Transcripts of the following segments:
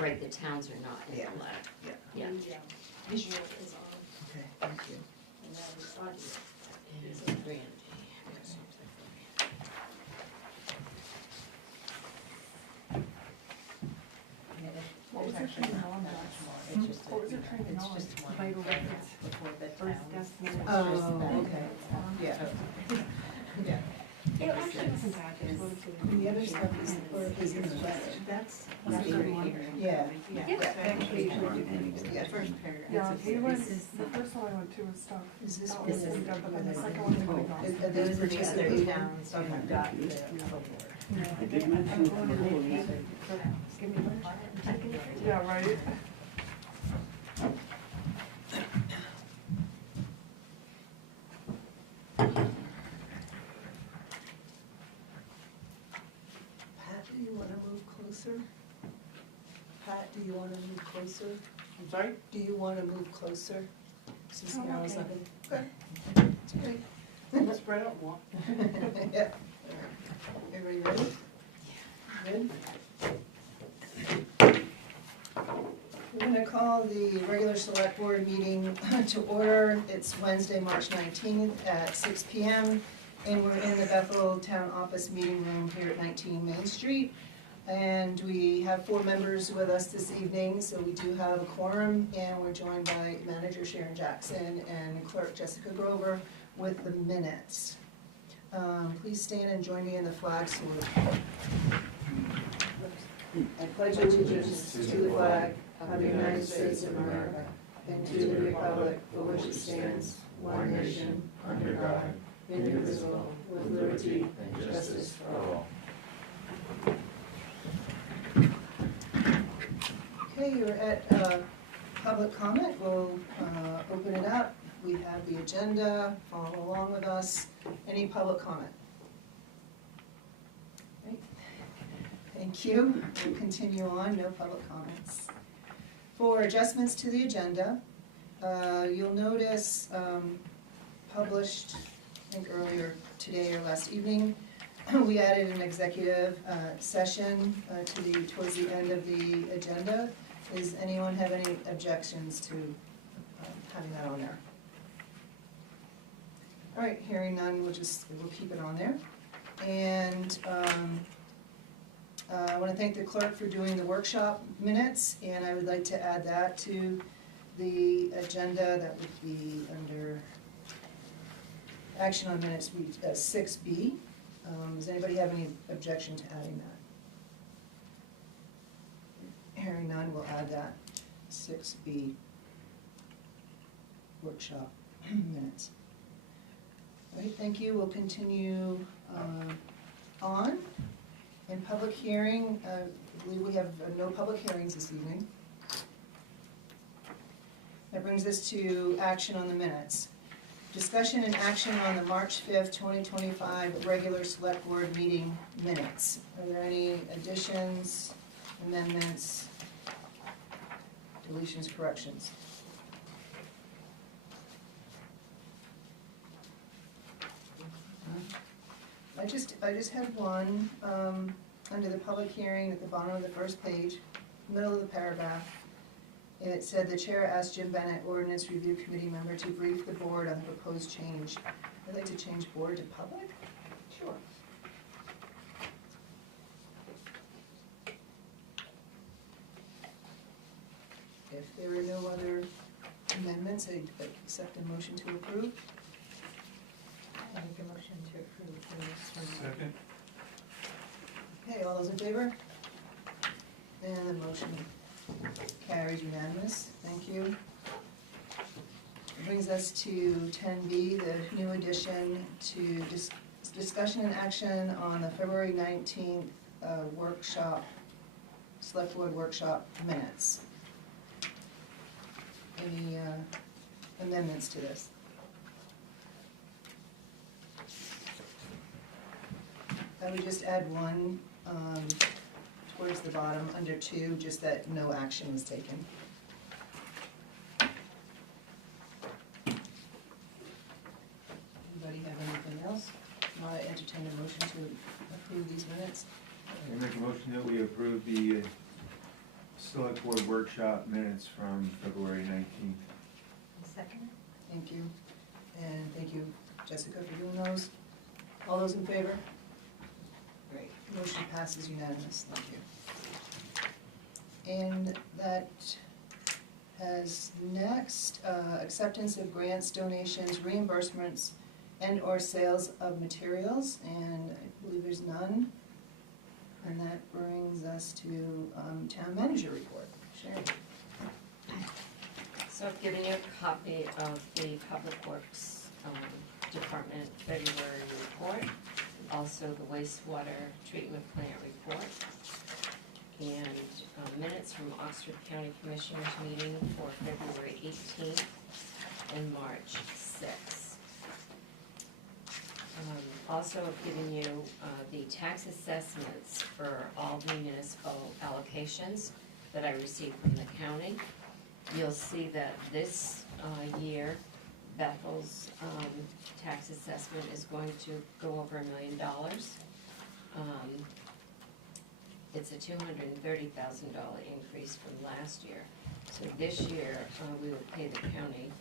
Right, the towns are not in the letter. Yeah. Yeah. Visual is on, Okay, thank you. and that is audio. And Brandy. What was it training on, Josh? It's just, What was it training it's on? just one Vital records. before the First town. destination. Oh, okay, yeah. Yeah. It actually wasn't bad, there's loads of. And the other stuff is in the letter. That's. That's the very one. here. Yeah. Yeah. First paragraph. Yeah, he went, This is the first one I went to was stuff. Is this That one? was cleaned up, but then the second one they went off. Are those the other towns who have got the award? Yeah. I did mention it I'm going before, to you make said. it. Give me one. Yeah, right? Pat, do you wanna move closer? Pat, do you wanna move closer? I'm sorry? Do you wanna move closer? Since Oh, Carol's okay. not in. Okay. It's great. Spread out more. Yeah. Everybody ready? Good? We're gonna call the regular select board meeting to order. It's Wednesday, March 19th at 6 p.m. And we're in the Bethel Town Office Meeting Room here at 19 Main Street. And we have 4 members with us this evening, so we do have a quorum, and we're joined by Manager Sharon Jackson and Clerk Jessica Grover with the minutes. Please stand and join me in the flag salute. I pledge allegiance to the flag of the United States of America and to the republic for which it stands, one nation, under God, indivisible, with liberty and justice for all. Okay, you're at public comment. We'll open it up. We have the agenda. Follow along with us. Any public comment? Right. Thank you. We'll continue on. No public comments. For adjustments to the agenda, you'll notice published, I think earlier today or last evening, we added an executive session towards the end of the agenda. Does anyone have any objections to having that on there? All right, hearing none, we'll keep it on there. And I want to thank the clerk for doing the workshop minutes, and I would like to add that to the agenda. That would be under action on minutes, 6B. Does anybody have any objection to adding that? Hearing none, we'll add that, 6B, workshop minutes. All right, thank you. We'll continue on. In public hearing, I believe we have no public hearings this evening. That brings us to action on the minutes. Discussion and action on the March 5th, 2025 regular select board meeting minutes. Are there any additions, amendments, deletions, corrections? I just had one, under the public hearing at the bottom of the first page, middle of the paragraph. It said the chair asked Jim Bennett, ordinance review committee member, to brief the board on the proposed change. I'd like to change board to public? Sure. If there are no other amendments, I'd accept a motion to approve. I make a motion to approve the minutes from. Second. Okay, all those in favor? And the motion carries unanimous. Thank you. Brings us to 10B, the new addition to discussion and action on the February 19th workshop, select board workshop minutes. Any amendments to this? I would just add one towards the bottom, under 2, just that no action was taken. Anybody have anything else? Not entertain a motion to approve these minutes? I make a motion that we approve the Select Board Workshop minutes from February 19th. Second? Thank you. And thank you, Jessica, for doing those. All those in favor? Great. Motion passes unanimous. Thank you. And that has next, acceptance of grants, donations, reimbursements, and/or sales of materials, and I believe there's none. And that brings us to town manager report. Sharon? So I've given you a copy of the Public Works Department February report, also the wastewater treatment plant report, and minutes from Oxford County Commissioners meeting for February 18th and March 6th. Also I've given you the tax assessments for all the municipal allocations that I received from the county. You'll see that this year, Bethel's tax assessment is going to go over $1 million. It's a $230,000 increase from last year. So this year, we will pay the county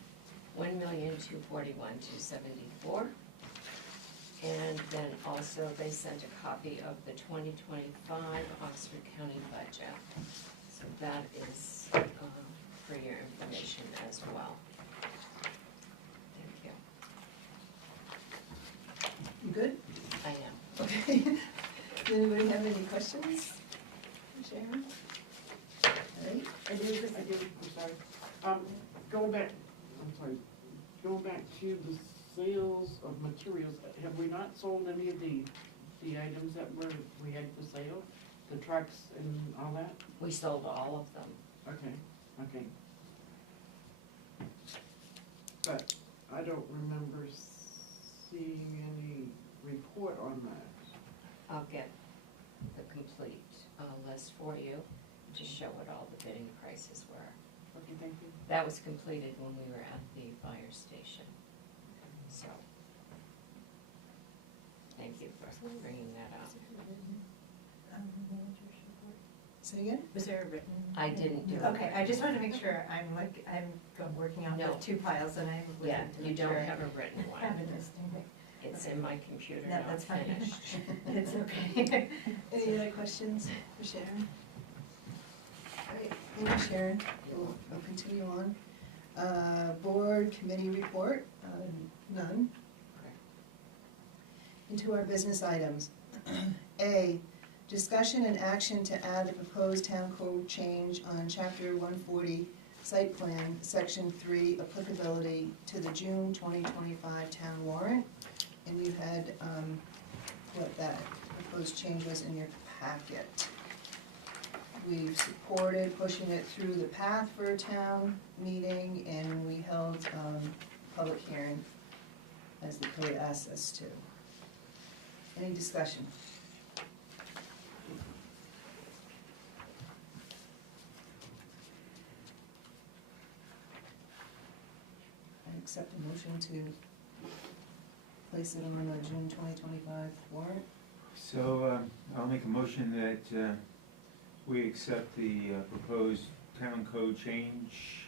$1,241,274. And then also they sent a copy of the 2025 Oxford County budget. So that is for your information as well. Thank you. You good? I am. Okay. Does anybody have any questions? Sharon? All right. I do, I'm sorry. Going back to the sales of materials, have we not sold any of the items that we had for sale? The trucks and all that? We sold all of them. Okay. But I don't remember seeing any report on that. I'll get the complete list for you to show what all the bidding prices were. Okay, thank you. That was completed when we were at the fire station. So, thank you for bringing that up. Say again? Was there a written? I didn't do it. Okay, I just wanted to make sure, I'm working on the No. two piles and I was Yeah, looking to you make don't sure I have a written have one. it distinct. It's in my computer, No, not that's fine. finished. It's okay. Any other questions for Sharon? All right, thank you, Sharon. We'll continue on. Board committee report, none. Into our business items. A, discussion and action to add the proposed town code change on chapter 140 site plan, section 3, applicability to the June 2025 town warrant. And you had, what that proposed change was in your packet. We've supported pushing it through the path for a town meeting, and we held public hearing as the code asks us to. Any discussion? I accept a motion to place it on the June 2025 warrant. So I'll make a motion that we accept the proposed town code change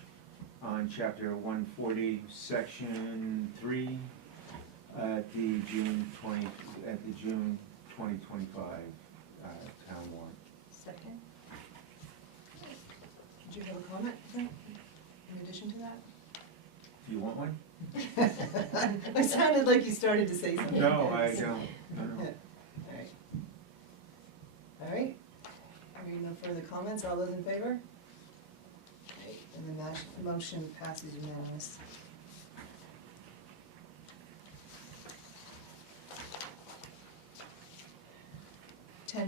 on chapter 140, section 3 at the June 2025 town warrant. Second? Did you have a comment in addition to that? Do you want one? It sounded like you started to say something. No, I don't. No. All right. All right. Hearing no further comments, all those in favor? Right, and the motion passes unanimous.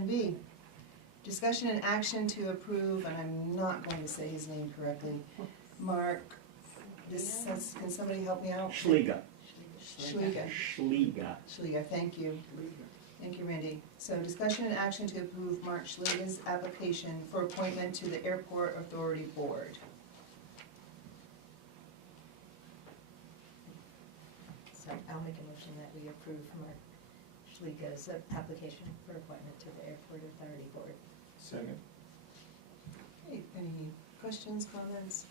B, discussion and action to approve, and I'm not going to say his name correctly, Mark, can somebody help me out? Schliga. Schliga, thank you. Thank you, Randy. So discussion and action to approve Mark Schliga's application for appointment to the Airport Authority Board. So I'll make a motion that we approve Mark Schliga's application for appointment to the Airport Authority Board. Second. Okay, Any questions, comments?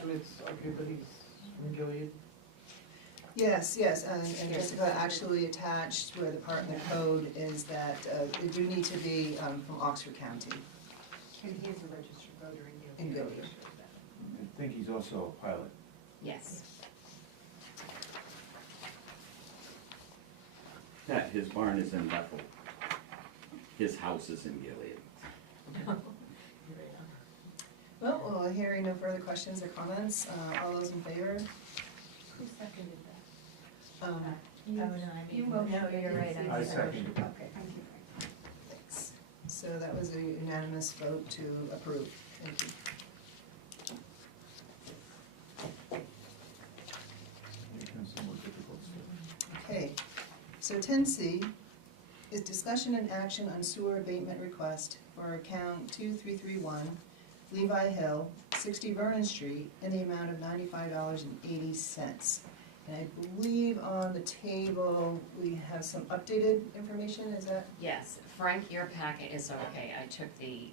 And it's, okay, but he's from Gilead. Yes, and Jessica actually attached where the part in the code is that they do need to be from Oxford County. And he is a registered voter in In Gilead. Gilead. I think he's also a pilot. Yes. That, his barn is in Bethel. His house is in Gilead. Well, hearing no further questions or comments, all those in favor? Who seconded that? Um, You- Oh, no, I You mean, motioned. no, you're right, It's I the seconded it. motion. Okay, thank you. Thanks. So that was a unanimous vote to approve. Thank you. Here comes some more difficult stuff. Okay, so 10C is discussion and action on sewer abatement request for account 2331, Levi Hill, 60 Vernon Street, in the amount of $95.80. And I believe on the table, we have some updated information, is that? Yes, Frank, your packet is okay. I took the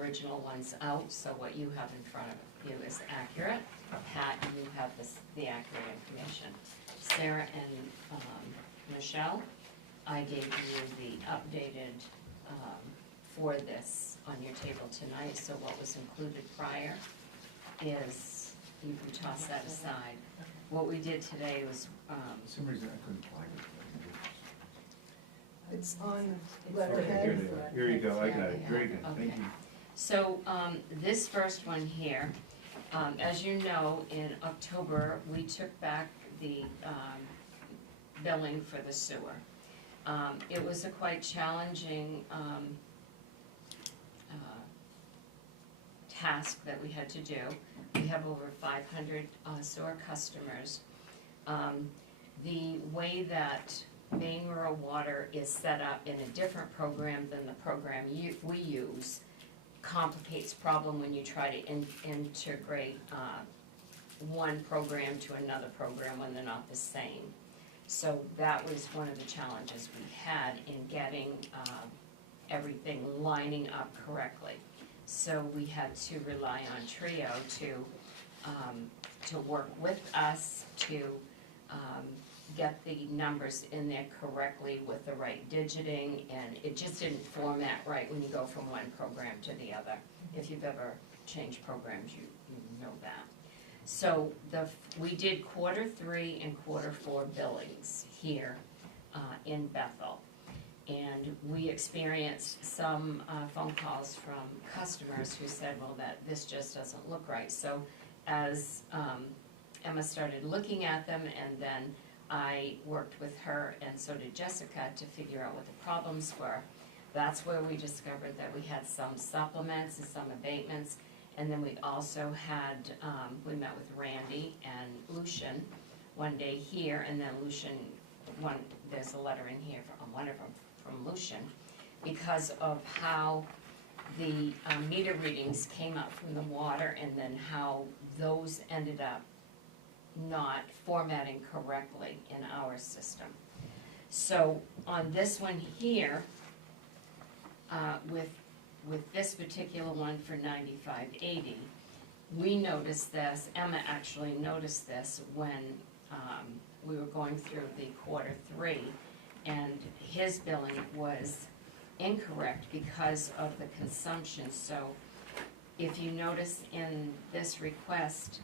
original ones out, so what you have in front of you is accurate. Pat, you have the accurate information. Sarah and Michelle, I gave you the updated for this on your table tonight, so what was included prior is, you can toss that aside. What we did today was, For some reason I couldn't find it. It's on Okay, letterhead. here you go, I got it, very good, thank Okay. you. so this first one here, as you know, in October, we took back the billing for the sewer. It was a quite challenging task that we had to do. We have over 500 sewer customers. The way that Maine Rural Water is set up in a different program than the program we use complicates problem when you try to integrate one program to another program when they're not the same. So that was one of the challenges we had in getting everything lining up correctly. So we had to rely on Trio to work with us to get the numbers in there correctly with the right digiting, and it just didn't format right when you go from one program to the other. If you've ever changed programs, you know that. So we did Q3 and Q4 billings here in Bethel. And we experienced some phone calls from customers who said, well, that this just doesn't look right. So as Emma started looking at them, and then I worked with her, and so did Jessica, to figure out what the problems were. That's where we discovered that we had some supplements and some abatements. And then we also had, we met with Randy and Lucian one day here, and then Lucian, there's a letter in here from one of them from Lucian, because of how the meter readings came up from the water, and then how those ended up not formatting correctly in our system. So on this one here, with this particular one for 9580, we noticed this, Emma actually noticed this when we were going through the Q3, and his billing was incorrect because of the consumption. So if you notice in this request,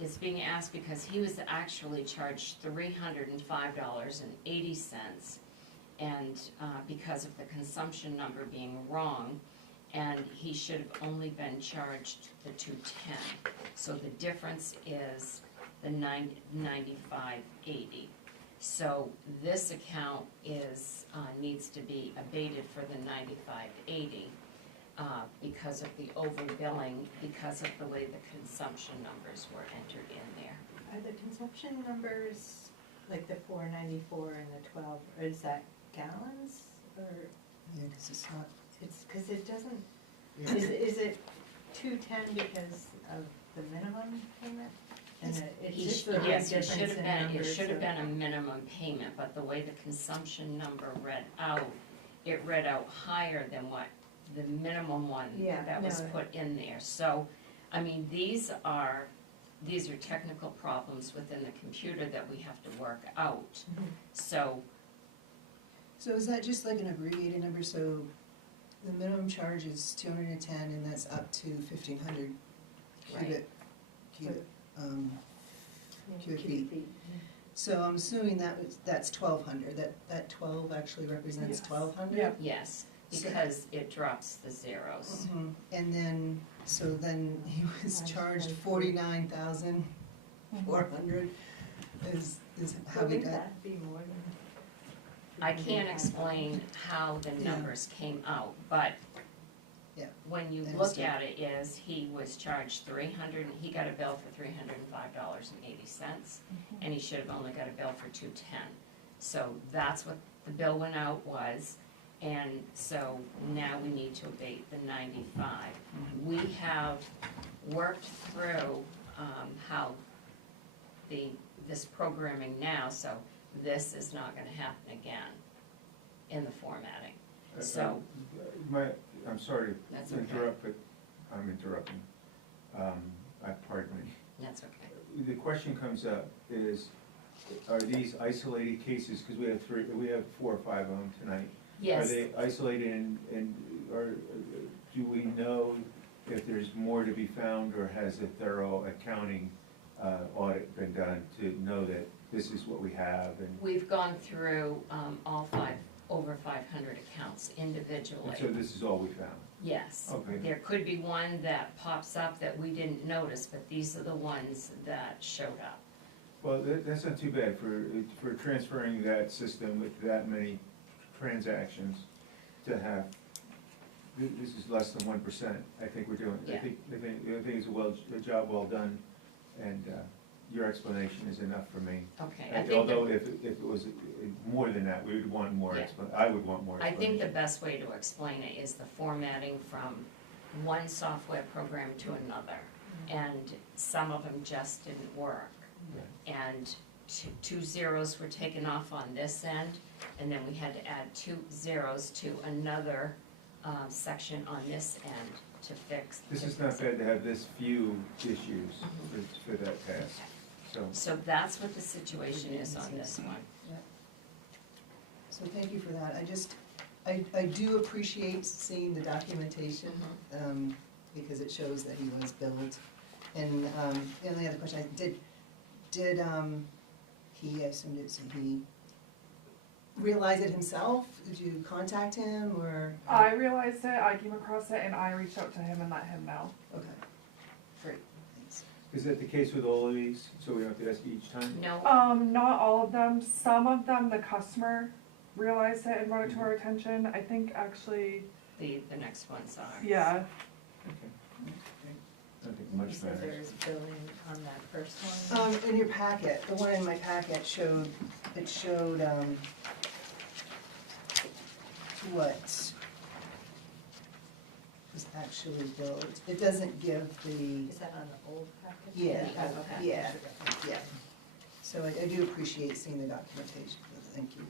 it's being asked because he was actually charged $305.80, and because of the consumption number being wrong, and he should have only been charged the $210. So the difference is the $95.80. So this account needs to be abated for the $95.80 because of the overbilling, because of the way the consumption numbers were entered in there. Are the consumption numbers, like the 494 and the 12, or is that gallons, or Yeah, because it's not. it's, because it doesn't, is it 210 because of the minimum payment? And it's just the big Yes, it difference should have in been, it numbers should have of- been a minimum payment, but the way the consumption number read out, it read out higher than what the minimum one Yeah, that was no. put in there. So, I mean, these are technical problems within the computer that we have to work out. Mhm. So, So is that just like an abbreviated number, so the minimum charge is 210 and that's up to 1,500 cubic, cubic feet? So I'm assuming that's 1,200, that 12 actually represents Yes. 1,200? Yeah. yes, So- because it drops the zeros. Mhm. And then, so then he was charged 49,400 is how he Wouldn't got, that be more than? I can't explain how the Yeah. numbers came out, but Yeah, when you I look understand. at it is, he was charged he got a bill for $305.80, and he should have only got a bill for $210. So that's what the bill went out was, and so now we need to abate the 95. We have worked through, how this programming now, so this is not gonna happen again in the formatting. So, I'm sorry That's to okay. interrupt, but I'm interrupting. Pardon me. that's okay. The question comes up is, are these isolated cases, because we have 4 or 5 of them tonight? Yes. Are they isolated or do we know if there's more to be found, or has a thorough accounting audit been done to know that this is what we have and We've gone through over 500 accounts individually. so this is all we found? Yes. Okay. There could be one that pops up that we didn't notice, but these are the ones that showed up. Well, that's not too bad for transferring that system with that many transactions to have, this is less than 1%, I think we're doing. Yeah. I think it's a job well done, and your explanation is enough for me. Okay, I think Although if it was more than that, we would want more Yeah. I would want more I explanation. think the best way to explain it is the formatting from one software program to another. And some of them just didn't work. And two zeros were taken off on this end, and then we had to add 2 zeros to another section on this end to fix. This is not bad to have this few issues for that task, so. So that's what the situation is on this one. so thank you for that. I do appreciate seeing the documentation, because it shows that he was billed. And the only other question, I assumed he realize it himself? Did you contact him, or? I realized it, I came across it, and I reached out to him and let him know. Okay, great, thanks. Is that the case with all of these, so we don't have to ask each time? No, Not all of them, some of them, the customer realized it and brought it to our attention, I think actually, the next ones are. yeah. Okay. I don't think You much said matters. there's billing on that first one? In your packet, the one in my packet showed, what was actually billed. It doesn't give the, Is that on the old package? Yeah, The old package. yeah. So I do appreciate seeing the documentation, thank you.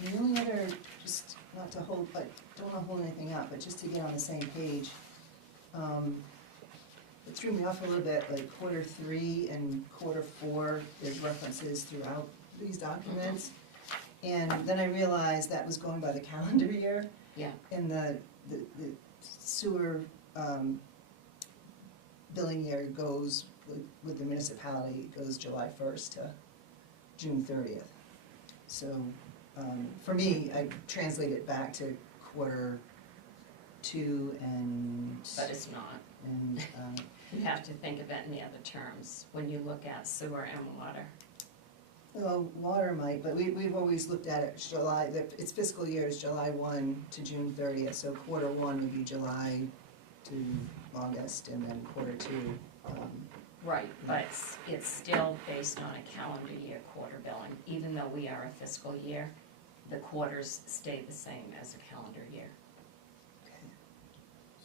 And the only other, just not to hold, but don't wanna hold anything up, but just to get on the same page, it threw me off a little bit, like Q3 and Q4, there's references throughout these documents. And then I realized that was going by the calendar year. Yeah. And the sewer billing year goes, with the municipality, goes July 1st to June 30th. So, for me, I translate it back to Q2 and. But it's not. And, You have to think of it in the other terms, when you look at sewer and water. well, water might, but we've always looked at it July, its fiscal year is July 1 to June 30th, so Q1 would be July to August, and then Q2. Right, but it's still based on a calendar year quarter billing, even though we are a fiscal year, the quarters stay the same as a calendar year.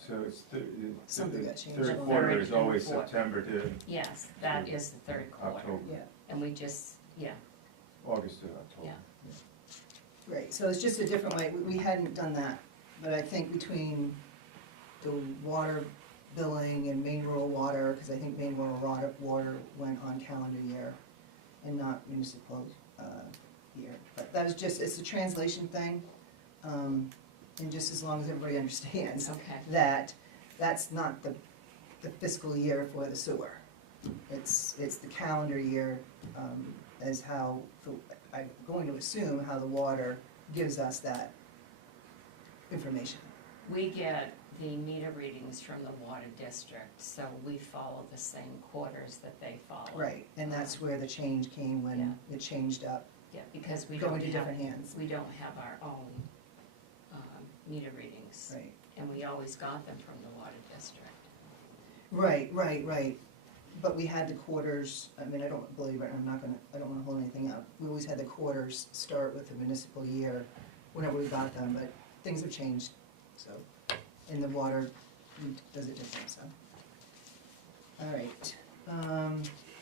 So it's Something got changed. third The quarter third is and always fourth. September to Yes, that is the third quarter, October, Yeah, and we just, August to October. Yeah. right, so it's just a different way, we hadn't done that, but I think between the water billing and main rural water, because I think main rural water went on calendar year and not municipal year. But that was just, it's a translation thing, and just as long as everybody understands Okay. that that's not the fiscal year for the sewer. It's the calendar year, as how, I'm going to assume how the water gives us that information. We get the meter readings from the water district, so we follow the same quarters that they follow. Right, and that's where the change came when it changed up, Yeah, because we going don't to have, different hands. we don't have our own meter readings. Right, And we always got them from the water district. right. But we had the quarters, I mean, I don't believe it, I don't wanna hold anything up. We always had the quarters start with the municipal year, whenever we got them, but things have changed, so, and the water does it different, so. All right,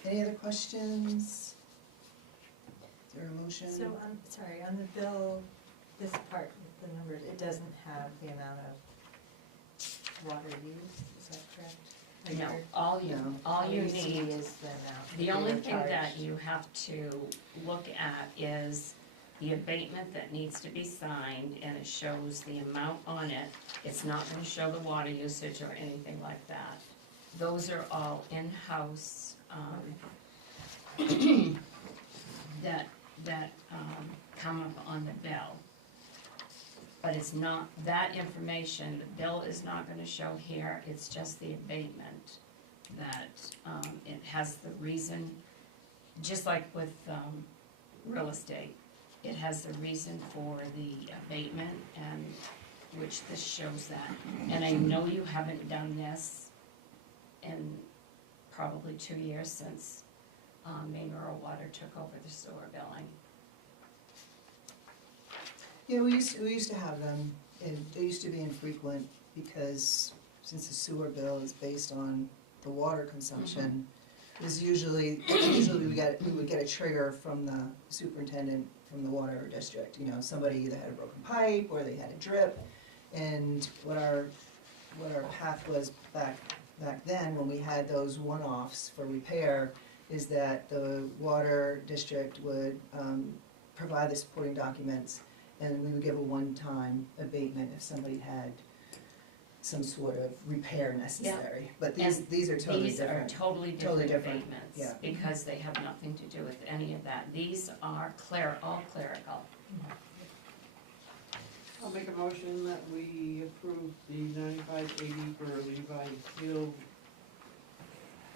any other questions? Is there a motion? So, sorry, on the bill, this part with the numbers, it doesn't have the amount of water used, is that correct? A No, year? all you see need, is the amount. the that only were thing that charged. you have to look at is the abatement that needs to be signed, and it shows the amount on it. It's not gonna show the water usage or anything like that. Those are all in-house, that come up on the bill. But it's not, that information, the bill is not gonna show here, it's just the abatement that, it has the reason, just like with, real estate, it has the reason for the abatement, and, which this shows that. And I know you haven't done this in probably 2 years since, Maine Rural Water took over the sewer billing. Yeah, we used to have them, and they used to be infrequent, because since the sewer bill is based on the water consumption, is usually we would get a trigger from the superintendent from the water district, you know, somebody either had a broken pipe or they had a drip, and what our path was back then, when we had those one-offs for repair, is that the water district would provide the supporting documents, and we would give a one-time abatement if somebody had some sort of repair necessary. But these are totally These are different. totally Totally different different, abatements, yeah. because they have nothing to do with any of that. These are all clerical. I'll make a motion that we approve the 9580 for Levi Hill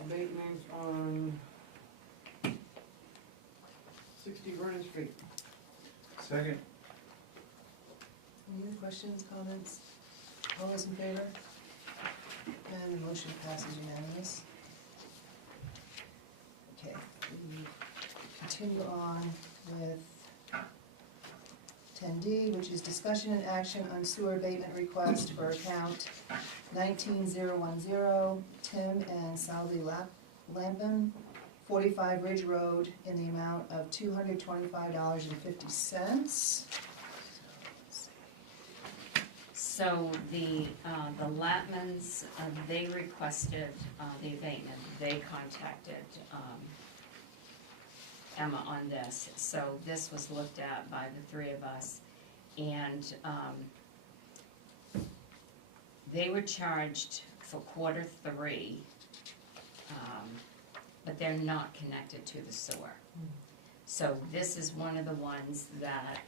abatements on 60 Vernon Street. Second. Any other questions, comments? All those in favor? And the motion passes unanimous. Okay, we continue on with 10D, which is discussion and action on sewer abatement request for account 19010, Tim and Salvi Lampin, 45 Ridge Road, in the amount of $225.50. So the Latmans, they requested the abatement. They contacted Emma on this. So this was looked at by the three of us, and they were charged for Q3, but they're not connected to the sewer. So this is one of the ones that,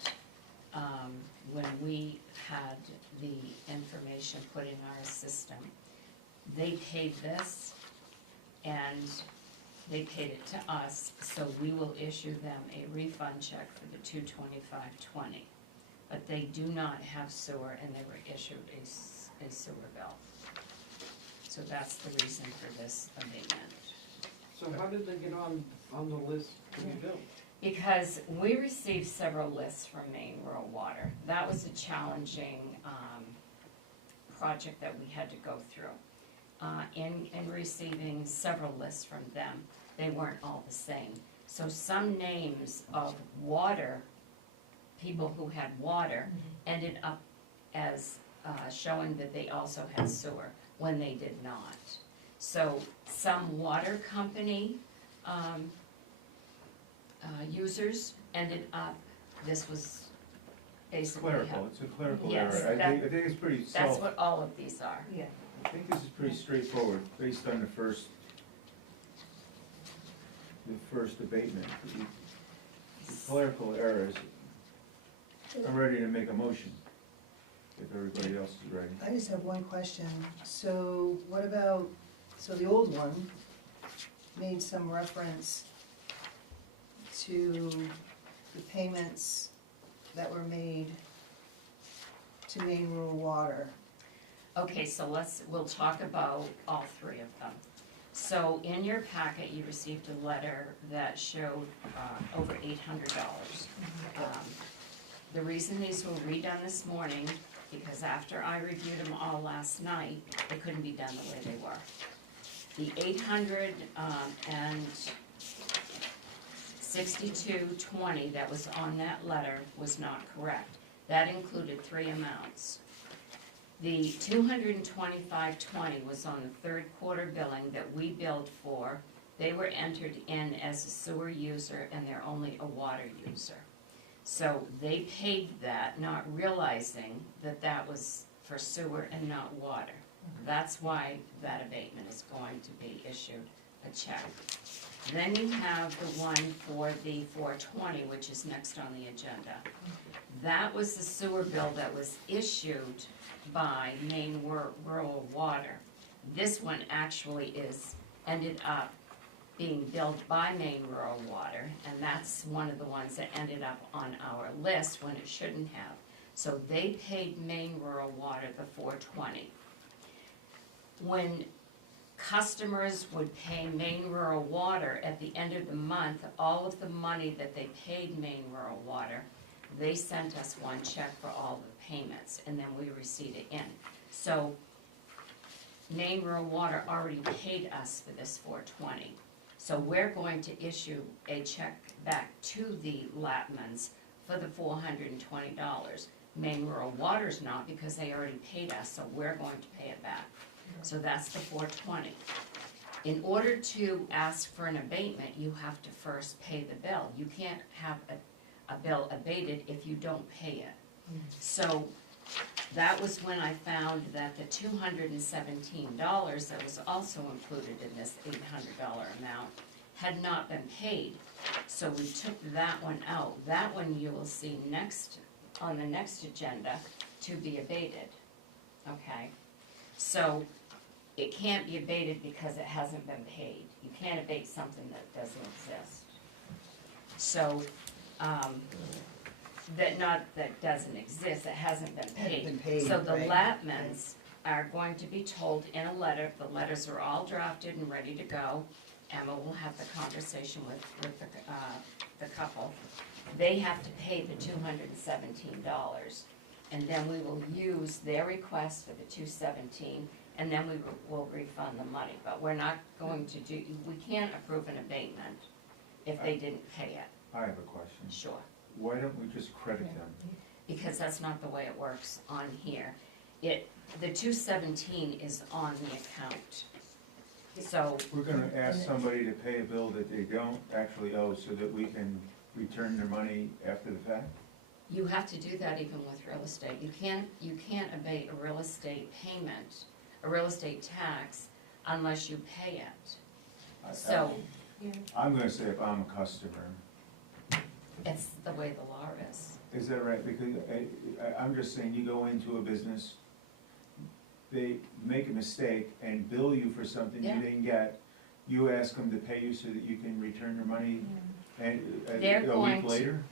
when we had the information put in our system, they paid this, and they paid it to us, so we will issue them a refund check for the $225.20. But they do not have sewer, and they were issued a sewer bill. So that's the reason for this abatement. So how did they get on the list to be billed? Because we received several lists from Maine Rural Water. That was a challenging project that we had to go through. In receiving several lists from them, they weren't all the same. So some names of water, people who had water, ended up as showing that they also had sewer, when they did not. So some water company, users ended up, this was It's basically how. clerical, it's a clerical Yes, error. that- I think it's pretty That's what all of these are. Yeah. I think this is pretty straightforward, based on the first abatement. The clerical errors, I'm ready to make a motion, if everybody else is ready. I just have one question. So what about, so the old one made some reference to the payments that were made to Maine Rural Water. Okay, so we'll talk about all three of them. So in your packet, you received a letter that showed over $800. The reason these were redone this morning, because after I reviewed them all last night, they couldn't be done the way they were. The $862.20 that was on that letter was not correct. That included three amounts. The $225.20 was on the third quarter billing that we billed for. They were entered in as a sewer user and they're only a water user. So they paid that, not realizing that that was for sewer and not water. That's why that abatement is going to be issued a check. Then you have the one for the $420, which is next on the agenda. That was the sewer bill that was issued by Maine Rural Water. This one actually ended up being billed by Maine Rural Water, and that's one of the ones that ended up on our list when it shouldn't have. So they paid Maine Rural Water the $420. When customers would pay Maine Rural Water at the end of the month, all of the money that they paid Maine Rural Water, they sent us one check for all the payments, and then we received it in. So Maine Rural Water already paid us for this $420. So we're going to issue a check back to the Latmans for the $420. Maine Rural Water's not, because they already paid us, so we're going to pay it back. So that's the $420. In order to ask for an abatement, you have to first pay the bill. You can't have a bill abated if you don't pay it. So that was when I found that the $217 that was also included in this $800 amount had not been paid. So we took that one out. That one you will see next, on the next agenda, to be abated, okay? So it can't be abated because it hasn't been paid. You can't abate something that doesn't exist. So, that doesn't exist, it hasn't been paid. So the Latmans are going to be told in a letter, the letters are all drafted and ready to go. Emma will have the conversation with the couple. They have to pay the $217, and then we will use their request for the $217, and then we will refund the money. But we're not going to we can't approve an abatement if they didn't pay it. I have a question. Sure. Why don't we just credit them? Because that's not the way it works on here. The $217 is on the account. So, We're gonna ask somebody to pay a bill that they don't actually owe so that we can return their money after the fact? you have to do that even with real estate. You can't abate a real estate payment, a real estate tax, unless you pay it. So, I'm gonna say if I'm a customer, it's the way the law is. is that right? Because I'm just saying, you go into a business, they make a mistake and bill you for something you Yeah. didn't get, you ask them to pay you so that you can return their money and They're a going week to- later?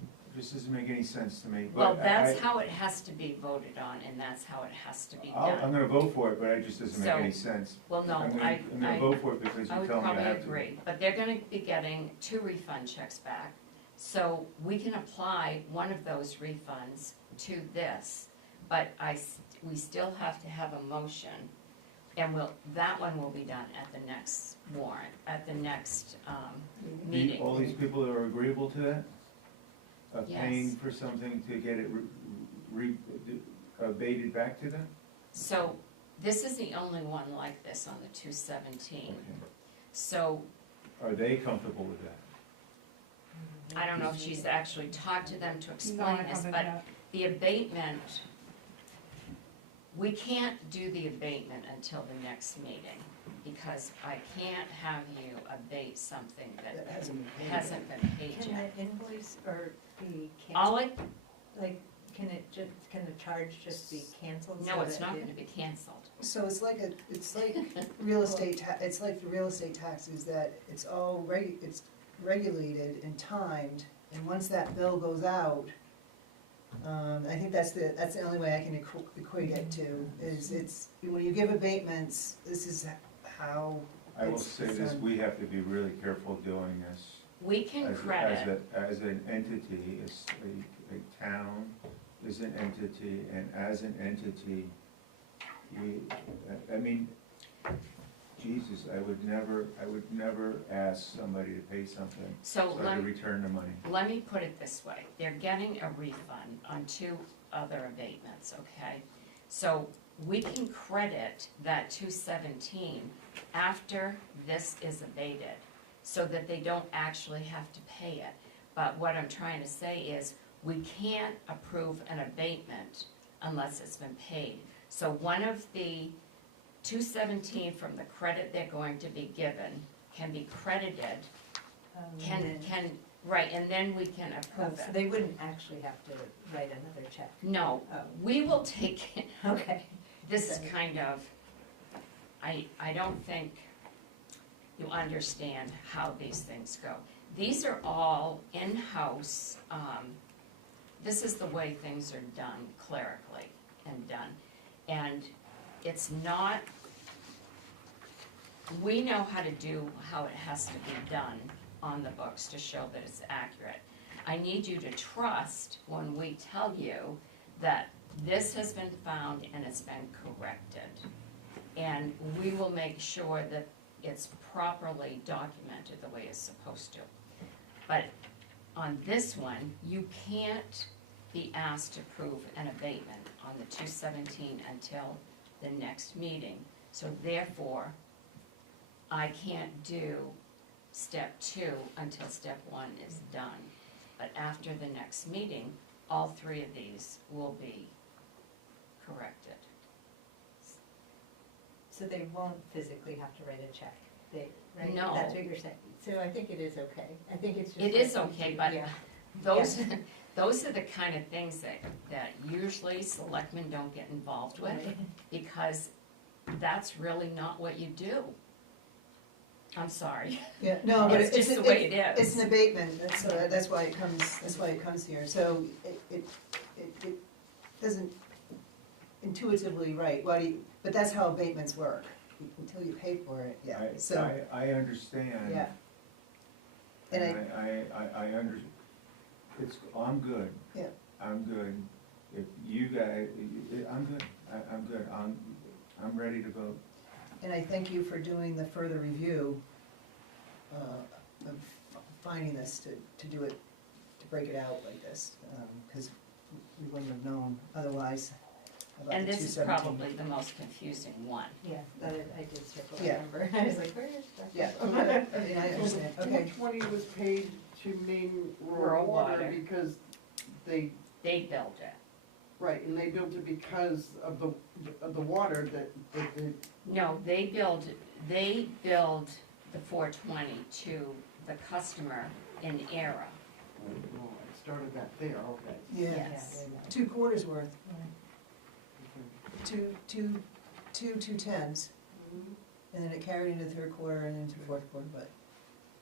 It just doesn't make any sense to me. Well, But that's how it has to be voted on, and that's how it has to be I'm done. gonna vote for it, but it just doesn't make So, any sense. Well, no, I'm gonna vote for it because I you would tell me I probably have to. agree, but they're gonna be getting 2 refund checks back. So we can apply one of those refunds to this, but we still have to have a motion. And that one will be done at the next warrant, at the next, meeting. All these people are agreeable to that? Of Yes. paying for something to get it abated back to them? So this is the only one like this on the 217. Okay. So Are they comfortable with that? I don't know if she's actually talked to them to No, I explain this, haven't but yet. the abatement, we can't do the abatement until the next meeting, because I can't have you abate something that That hasn't been paid. hasn't been paid Can yet. the invoice or be All canceled? I, Like, can the charge just be canceled? no, so it's that not it- gonna be canceled. So it's like real estate it's like the real estate taxes, that it's all it's regulated and timed, and once that bill goes out, I think that's the only way I can equate it to, is it's, when you give abatements, this is how I will it's say this, done. we have to be really careful doing this. We can As credit, as an entity, as a town is an entity, and as an entity, I mean, Jesus, I would never ask somebody to pay something, so so to return the money. let me put it this way, they're getting a refund on 2 other abatements, okay? So we can credit that 217 after this is abated, so that they don't actually have to pay it. But what I'm trying to say is, we can't approve an abatement unless it's been paid. So one of the 217 from the credit they're going to be given can be credited, and then- right, and then we can Oh, approve so it. they wouldn't actually have to write another check? No, Oh, we will take it, okay. this is Okay. kind of, I don't think you understand how these things go. These are all in-house, this is the way things are done clerically and done. And it's not, we know how to do how it has to be done on the books to show that it's accurate. I need you to trust when we tell you that this has been found and it's been corrected. And we will make sure that it's properly documented the way it's supposed to. But on this one, you can't be asked to prove an abatement on the 217 until the next meeting. So therefore, I can't do step 2 until step 1 is done. But after the next meeting, all 3 of these will be corrected. So they won't physically have to write a check, right? No. That's what you're saying. So I think it is okay. I think it's just. It is okay, but Yeah. those are the kind of things that usually selectmen don't get involved with, Right. because that's really not what you do. I'm sorry. Yeah, no, but It's just the way it is. It's an abatement, that's why it comes here, so it doesn't intuitively, right, but that's how abatements work, until you pay for it, yeah, so, I understand. yeah. And And I I'm good. Yeah. I'm good. If you guys, I'm good. I'm good. I'm ready to vote. And I thank you for doing the further review of finding this, to do it, to break it out like this, because we wouldn't have known otherwise about And the this is 217. probably the most confusing one. Yeah, that I did circle the Yeah. number. I was like, where is that? Yeah, okay, I mean, I understand, okay. 220 was paid to Maine Rural Rural Water. Water because they, They built it. right, and they built it because of the water that the, No, they billed the 420 to the customer in error. oh, it started that there, okay. Yeah, Yes. 2 quarters worth, Yeah. two 210s, and then it carried into the 3rd quarter and into the 4th quarter, but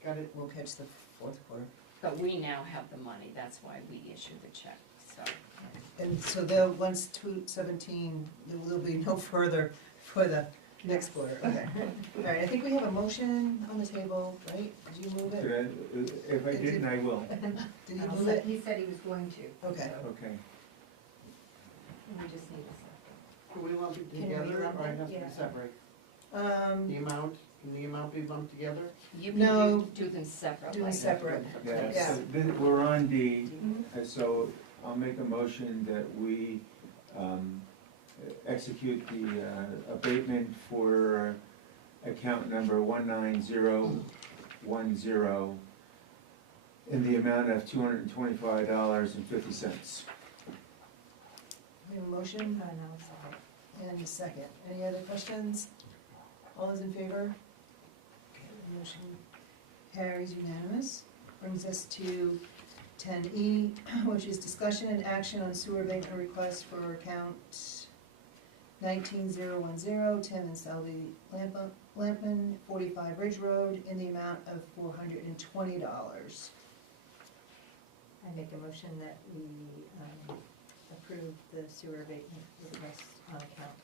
Got it. we'll catch the 4th quarter. But we now have the money, that's why we issue the check, so. And so once 217, there'll be no further for the next quarter, okay. All right, I think we have a motion on the table, right? Did you move it? If I didn't, I will. Did you move it? He said he was going to. Okay. Okay. We just need a second. Can we lump it Can we together, lump or it? it has to be Yeah. separate? The amount, can the amount be lumped together? You No. can do them separately. Do them separate. Yeah, Yeah. so we're on D, so I'll make a motion that we execute the abatement for account number 19010 in the amount of $225.50. We have a motion No, sorry. and a second. Any other questions? All those in favor? Okay, the motion carries unanimous. Brings us to 10E, which is discussion and action on sewer abatement request for account 19010, Tim and Selby Lampman, 45 Ridge Road, in the amount of $420. I make a motion that we approve the sewer abatement request on account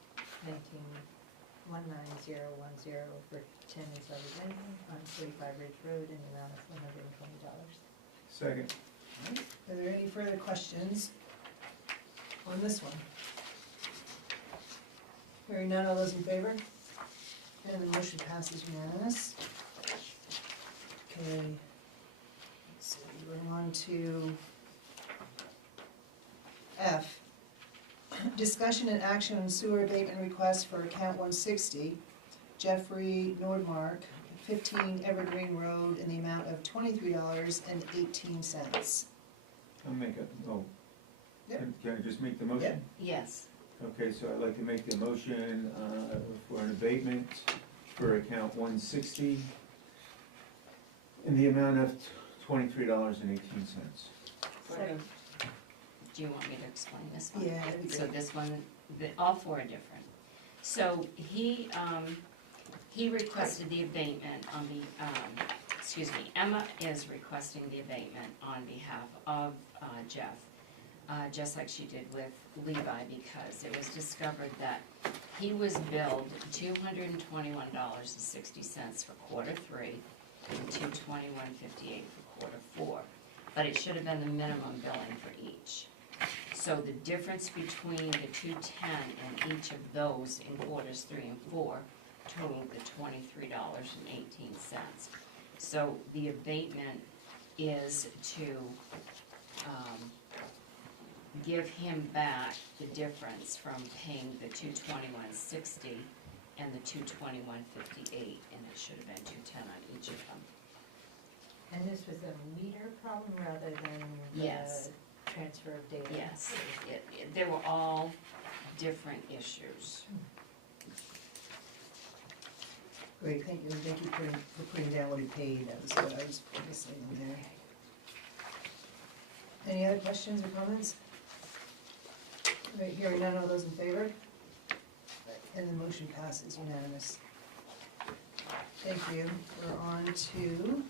19010 for Tim and Selby Lampman on 45 Ridge Road in the amount of $420. Second. Are there any further questions on this one? Hearing none, all those in favor? And the motion passes unanimous. Okay, let's see, we're on to F. Discussion and action on sewer abatement request for account 160, Jeffrey Nordmark, 15 Evergreen Road, in the amount of $23.18. I'll make a, Yep. can I just make the motion? Yes. Okay, so I'd like to make the motion for an abatement for account 160 in the amount of $23.18. Second. Do you want me to explain this one? Yeah, that'd be So great. this one, all four are different. So he requested the abatement on the, Emma is requesting the abatement on behalf of Jeff, just like she did with Levi, because it was discovered that he was billed $221.60 for quarter three and $221.58 for quarter four, but it should have been the minimum billing for each. So the difference between the 210 and each of those in quarters 3 and 4 totaled the $23.18. So the abatement is to give him back the difference from paying the $221.60 and the $221.58, and it should have been $210 on each of them. And this was a meter problem rather than Yes. the transfer of data? Yes, they were all different issues. Great, thank you, thank you for putting down what he paid, that was what I was missing in there. Any other questions or comments? All right, hearing none, all those in favor? And the motion passes unanimous. Thank you, we're on to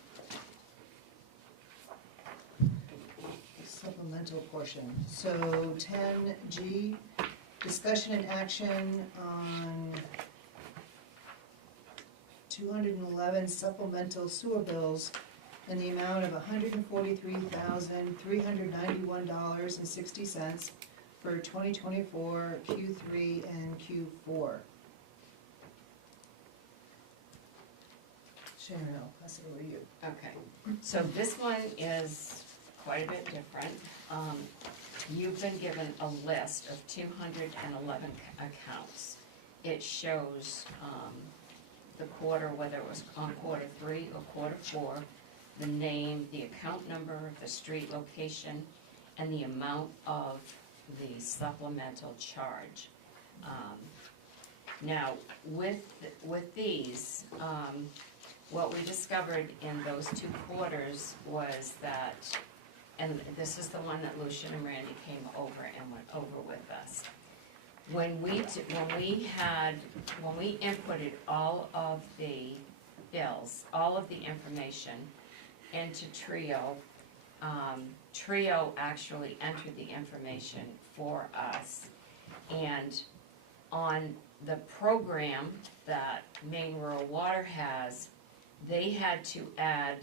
supplemental portion. So 10G, discussion and action on 211 supplemental sewer bills in the amount of $143,391.60 for 2024 Q3 and Q4. Sharon, I'll pass it over to you. Okay, so this one is quite a bit different. You've been given a list of 211 accounts. It shows the quarter, whether it was on quarter 3 or quarter 4, the name, the account number, the street location, and the amount of the supplemental charge. Now, with these, what we discovered in those 2 quarters was that, and this is the one that Lucian and Randy came over and went over with us. When we inputted all of the bills, all of the information into Trio, Trio actually entered the information for us. And on the program that Maine Rural Water has, they had to add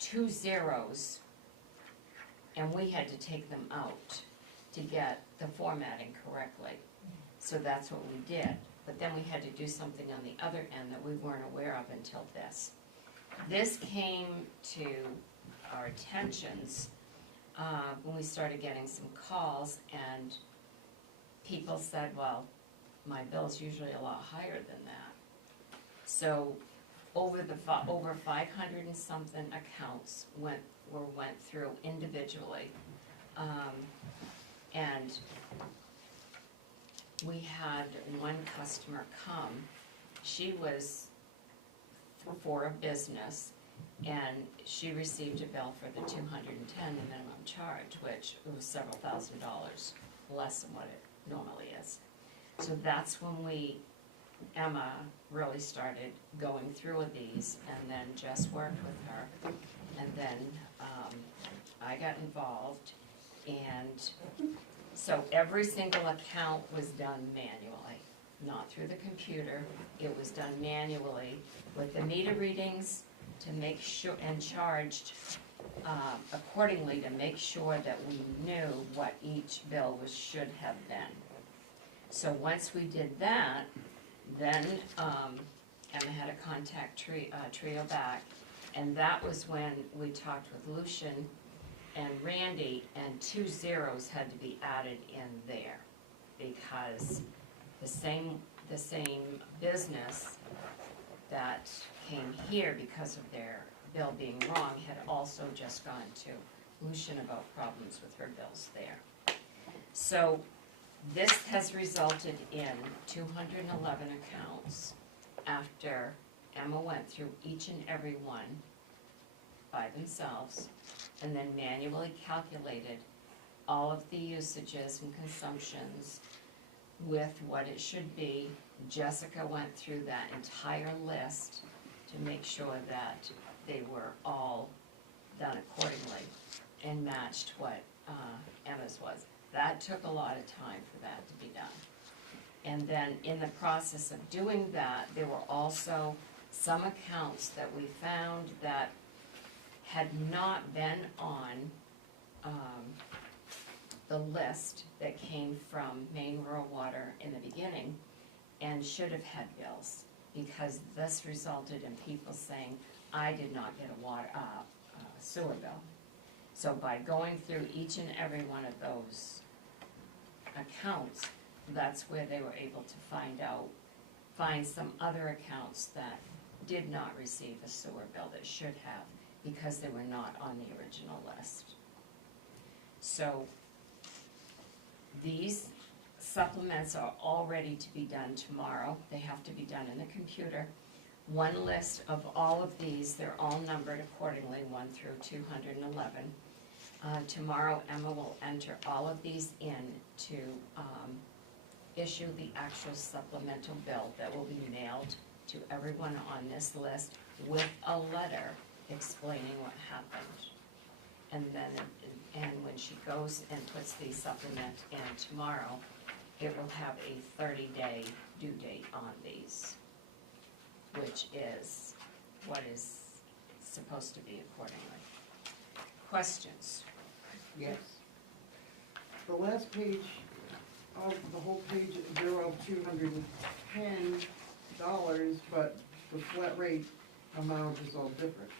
2 zeros, and we had to take them out to get the formatting correctly. So that's what we did. But then we had to do something on the other end that we weren't aware of until this. This came to our attentions when we started getting some calls, and people said, well, my bill's usually a lot higher than that. So over 500 and something accounts went through individually. And we had one customer come, she was for a business, and she received a bill for the 210, the minimum charge, which was several $1,000s less than what it normally is. So that's when Emma really started going through these, and then Jess worked with her, and then I got involved, and so every single account was done manually, not through the computer. It was done manually with the meter readings to make sure, and charged accordingly to make sure that we knew what each bill should have been. So once we did that, then Emma had to contact Trio back, and that was when we talked with Lucian and Randy, and 2 zeros had to be added in there, because the same business that came here because of their bill being wrong had also just gone to Lucian about problems with her bills there. So this has resulted in 211 accounts after Emma went through each and every one by themselves and then manually calculated all of the usages and consumptions with what it should be. Jessica went through that entire list to make sure that they were all done accordingly and matched what Emma's was. That took a lot of time for that to be done. And then in the process of doing that, there were also some accounts that we found that had not been on the list that came from Maine Rural Water in the beginning and should have had bills, because this resulted in people saying, I did not get a sewer bill. So by going through each and every one of those accounts, that's where they were able to find some other accounts that did not receive a sewer bill that should have, because they were not on the original list. So these supplements are all ready to be done tomorrow. They have to be done in the computer. One list of all of these, they're all numbered accordingly, 1 through 211. Tomorrow Emma will enter all of these in to issue the actual supplemental bill that will be mailed to everyone on this list with a letter explaining what happened. And then, and when she goes and puts the supplement in tomorrow, it will have a 30-day due date on these, which is what is supposed to be accordingly. Questions? Yes. The last page of the whole page is $210, but the flat rate amount is all different.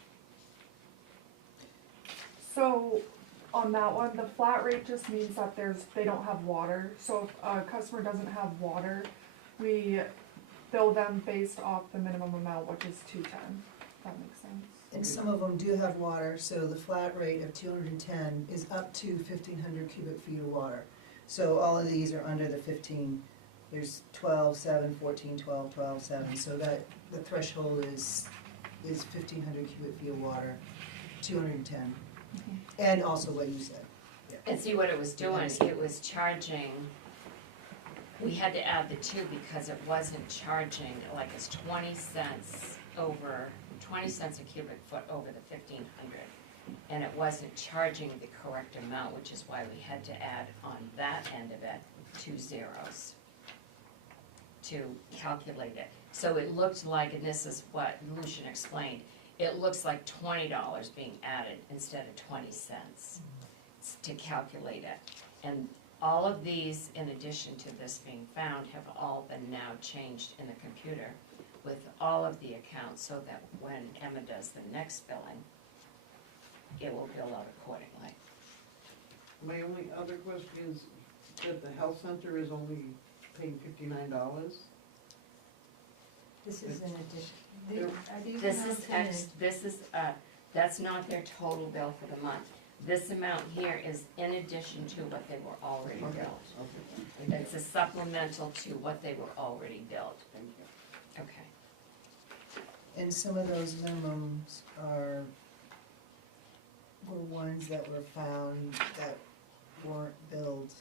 So on that one, the flat rate just means that they don't have water. So if a customer doesn't have water, we bill them based off the minimum amount, which is $210. That makes sense. And some of them do have water, so the flat rate of 210 is up to 1,500 cubic feet of water. So all of these are under the 15. There's 12, 7, 14, 12, 12, 7. So that the threshold is 1,500 cubic feet of water, 210. And also what you said. And see what it was doing, it was charging, we had to add the 2 because it wasn't charging, like it's 20 cents a cubic foot over the 1,500. And it wasn't charging the correct amount, which is why we had to add on that end of it 2 zeros to calculate it. So it looked like, and this is what Lucian explained, it looks like $20 being added instead of 20 cents to calculate it. And all of these, in addition to this being found, have all been now changed in the computer with all of the accounts, so that when Emma does the next billing, it will bill out accordingly. My only other question is that the health center is only paying $59. This is an addition. There- Are these This amounts is this is, that's not their total bill for the month. This amount here is in addition to what they were already Okay, billed. okay, thank you, It's a supplemental to what they were already billed. thank you. Okay. And some of those minimums were ones that were found that weren't billed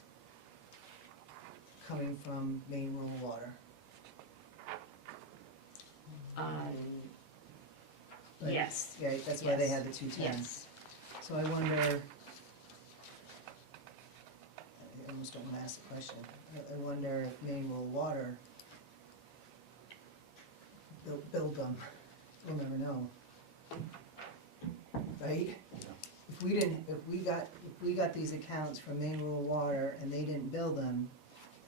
coming from main rural water. Right. Yes, Yeah, that's why they Yes. had the 210. yes. So I wonder, I almost don't wanna ask the question, I wonder if main rural water billed them, we'll never know. Right? If we got these accounts from main rural water and they didn't bill them,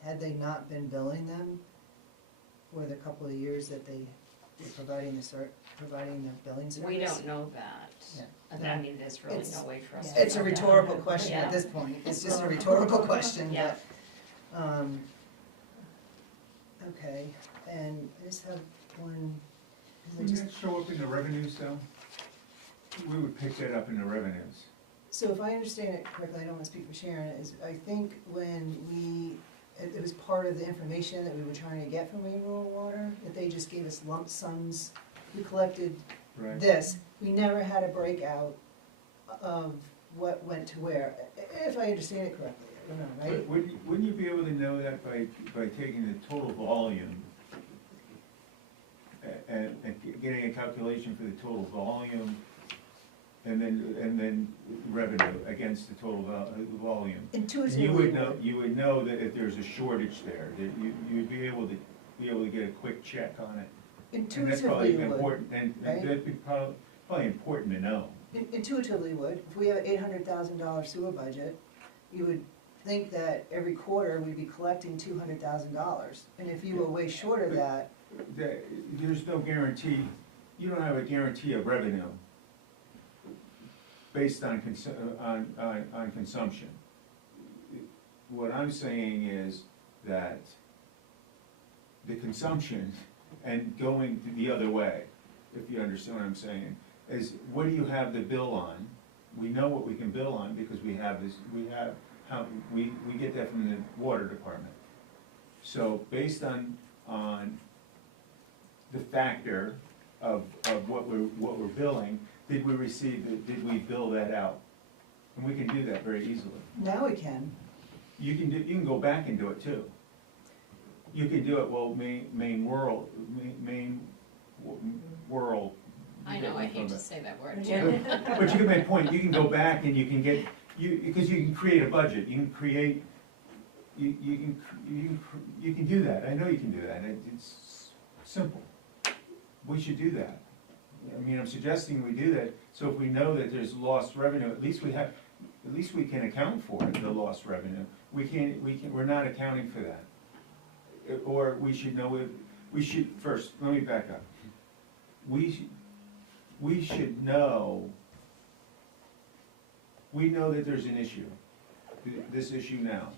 had they not been billing them for the couple of years that they were providing the billing service? We don't know that. Yeah. I mean, there's really It's- no way for us yeah. to. It's a know that. rhetorical question Yeah. at this point, it's just a rhetorical question, Yeah. but, okay, and I just have one, 'cause I Wouldn't just, that show up in the revenues though? We would pick that up in the revenues. so if I understand it correctly, I don't wanna speak for Sharon, is, I think when it was part of the information that we were trying to get from Maine Rural Water, that they just gave us lump sums, we collected Right. this, we never had a breakout of what went to where, if I understand it correctly, I don't know, right? Wouldn't you be able to know that by taking the total volume and getting a calculation for the total volume and then revenue against the total volume? Intuitively. You would know that if there's a shortage there, that you'd be able to get a quick check on it. And that's probably Intuitively would. important, and right? that'd be probably important to know. Intuitively would, if we have an $800,000 sewer budget, you would think that every quarter we'd be collecting $200,000. And if you were way short of that, There's no guarantee, you don't have a guarantee of revenue based on consumption. What I'm saying is that the consumption and going the other way, if you understand what I'm saying, is what do you have the bill on? We know what we can bill on because we get that from the water department. So based on the factor of what we're billing, did we bill that out? And we can do that very easily. now we can. You can go back and do it too. You can do it, well, main world. I know, I hate to say that word Yeah. too. But you can make a point, you can go back and you can get, because you can create a budget, you can create, you can do that, I know you can do that, it's simple. We should do that. I mean, I'm suggesting we do that, so if we know that there's lost revenue, at least we can account for it, the lost revenue. We're not accounting for that. Or we should know, first, let me back up. We should know, we know that there's an issue, this issue now.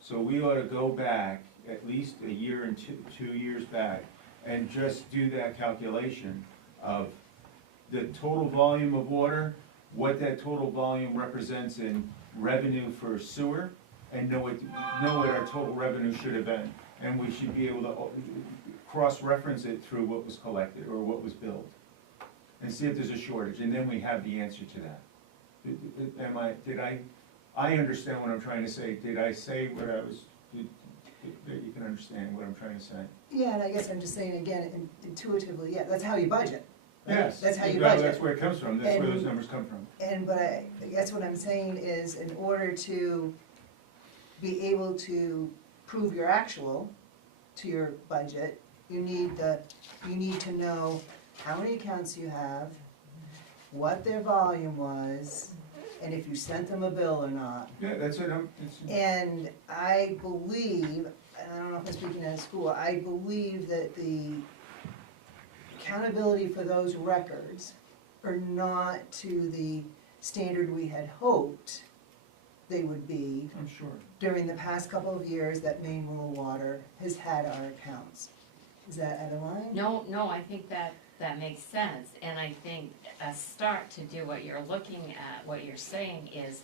So we ought to go back at least a year and 2 years back and just do that calculation of the total volume of water, what that total volume represents in revenue for sewer, and know what our total revenue should have been. And we should be able to cross-reference it through what was collected or what was billed. And see if there's a shortage, and then we have the answer to that. I understand what I'm trying to say. Did I say what I was, that you can understand what I'm trying to say? Yeah, and I guess I'm just saying again, intuitively, yeah, that's how you budget. right? Yes. That's how you That's budget. where it comes from, that's where those And- numbers come from. But I guess what I'm saying is, in order to be able to prove your actual to your budget, you need to know how many accounts you have, what their volume was, and if you sent them a bill or not. Yeah, that's it, And I believe, and I don't know if I'm speaking out of school, I believe that the accountability for those records are not to the standard we had hoped they would be I'm sure. during the past couple of years that Maine Rural Water has had our accounts. Is that out of line? No, I think that makes sense, and I think a start to do what you're looking at, what you're saying is,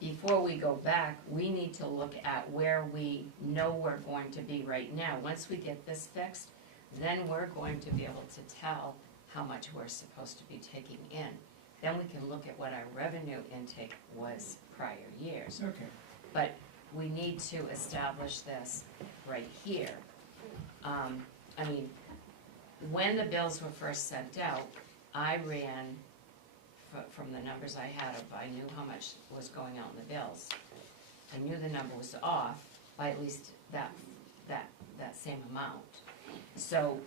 before we go back, we need to look at where we know we're going to be right now. Once we get this fixed, then we're going to be able to tell how much we're supposed to be taking in. Then we can look at what our revenue intake was prior years. Okay. But we need to establish this right here. I mean, when the bills were first sent out, I ran, from the numbers I had, I knew how much was going out in the bills. I knew the number was off by at least that same amount. So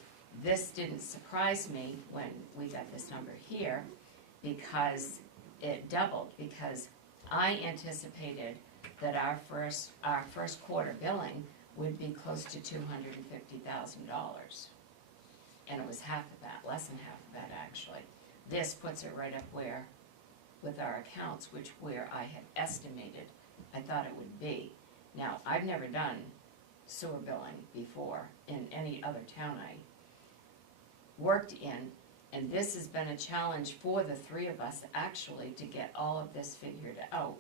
this didn't surprise me when we got this number here, because it doubled, because I anticipated that our first quarter billing would be close to $250,000. And it was half of that, less than half of that actually. This puts it right up where, with our accounts, where I had estimated I thought it would be. Now, I've never done sewer billing before in any other town I worked in, and this has been a challenge for the three of us actually to get all of this figured out.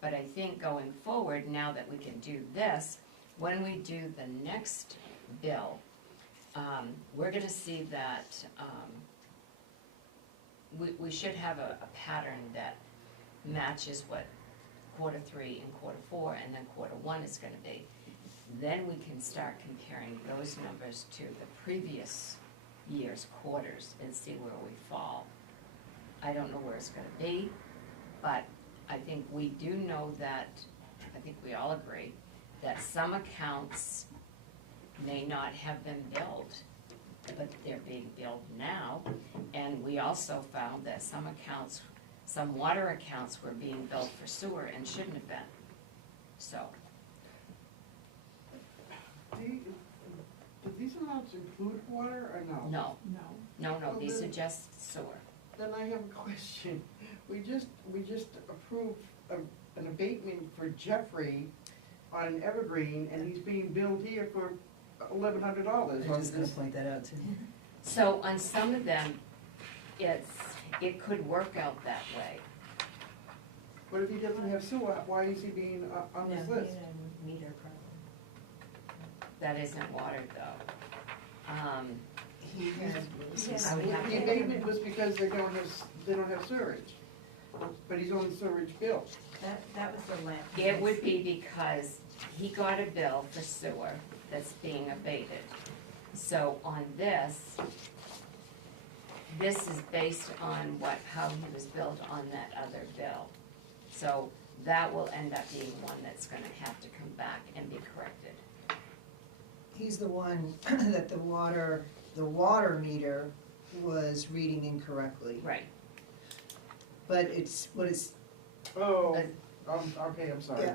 But I think going forward, now that we can do this, when we do the next bill, we're gonna see that we should have a pattern that matches what quarter 3 and quarter 4 and then quarter 1 is gonna be. Then we can start comparing those numbers to the previous year's quarters and see where we fall. I don't know where it's gonna be, but I think we do know that, I think we all agree, that some accounts may not have been billed, but they're being billed now. And we also found that some water accounts were being billed for sewer and shouldn't have been, so. Do these amounts include water or no? No, these are just sewer. Then I have a question. We just approved an abatement for Jeffrey on Evergreen, and he's being billed here for $1,100. I was just gonna point that out too. So on some of them, it could work out that way. But if he doesn't have sewer, why is he being on this No, list? meter problem. That isn't water though. He had, I would have The to- abatement was because they don't have sewage, but he's on the sewage bill. That was the lamp. It would be because he got a bill for sewer that's being abated. So on this is based on how he was billed on that other bill. So that will end up being one that's gonna have to come back and be corrected. he's the one that the water meter was reading incorrectly. Right. But it's, Oh, okay, I'm sorry. yeah,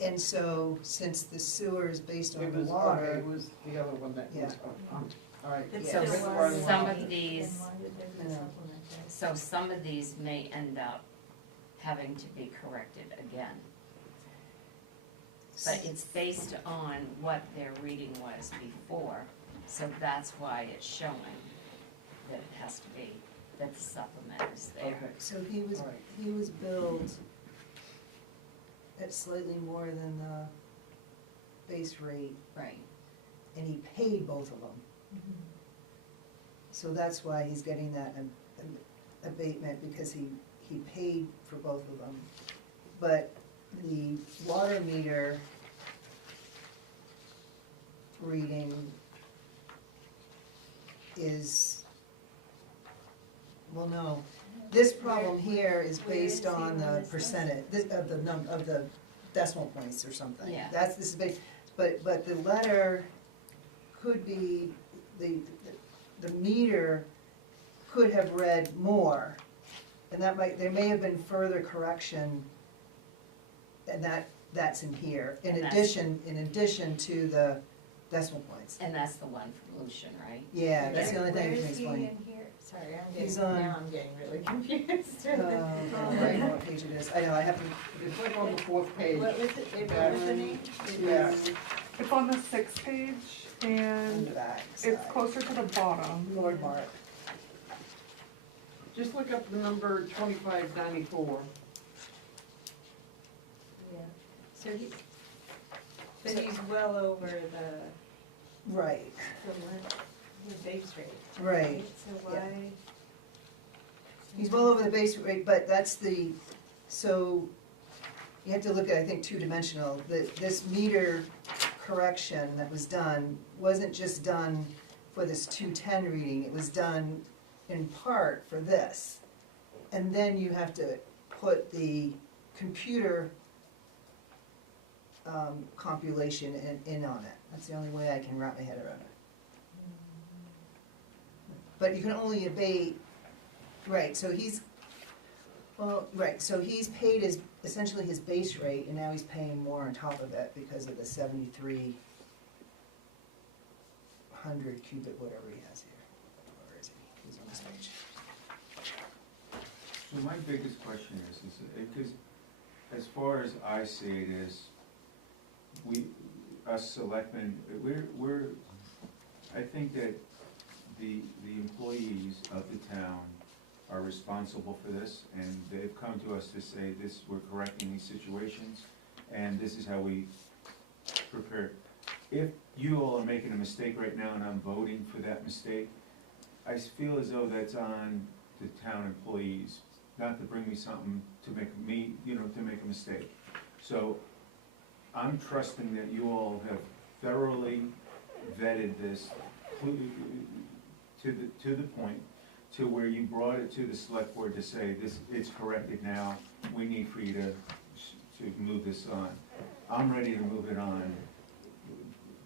and so since the sewer is based on It the was, okay, water, it was the other one that was, Yeah. all right. It's Yeah. So still Right. was- some of these, Then why did they Yeah. supplement that? so some of these may end up having to be corrected again. But it's based on what their reading was before, so that's why it's showing that it has to be, that the supplement is there. Okay. so All right. he was billed at slightly more than the base rate, Right. and he paid both of them. Mhm. So that's why he's getting that abatement, because he paid for both of them. But the water meter reading is, well, no, this problem here is Where is based he on on the this percentage, of the decimal points or something. Yeah. This is based, but the letter could be, the meter could have read more, and there may have been further correction, and that's in here, in And that's- addition to the decimal points. And that's the one from Lucian, right? Yeah, that's the only thing I Where can is he explain. in here? Sorry, He's now I'm getting really confused. I don't know what page it is. I know, I have to, It's like on the fourth page. What was it, what was the name? Yeah. It's on the 6th page, on and the back it's side. closer to the bottom. Lord Mark. Just look up the number 2594. Yeah, so he's, but he's well over the Right, base rate. right. So Yeah. why? He's well over the base rate, but that's the, so you have to look at, I think, two-dimensional. This meter correction that was done wasn't just done for this 210 reading, it was done in part for this. And then you have to put the computer compilation in on it. That's the only way I can wrap my head around it. But you can only abate, right, so he's, well, right, so he's paid his, essentially his base rate, and now he's paying more on top of it because of the 7,300 cubic, whatever he has here. Where is he? He's on this page. So my biggest question is because as far as I see it is, us selectmen, I think that the employees of the town are responsible for this, and they've come to us to say this, we're correcting these situations, and this is how we prepare. If you all are making a mistake right now and I'm voting for that mistake, I feel as though that's on the town employees, not to bring me something to make me, to make a mistake. So I'm trusting that you all have thoroughly vetted this to the point to where you brought it to the select board to say, this, it's corrected now, we need for you to move this on. I'm ready to move it on,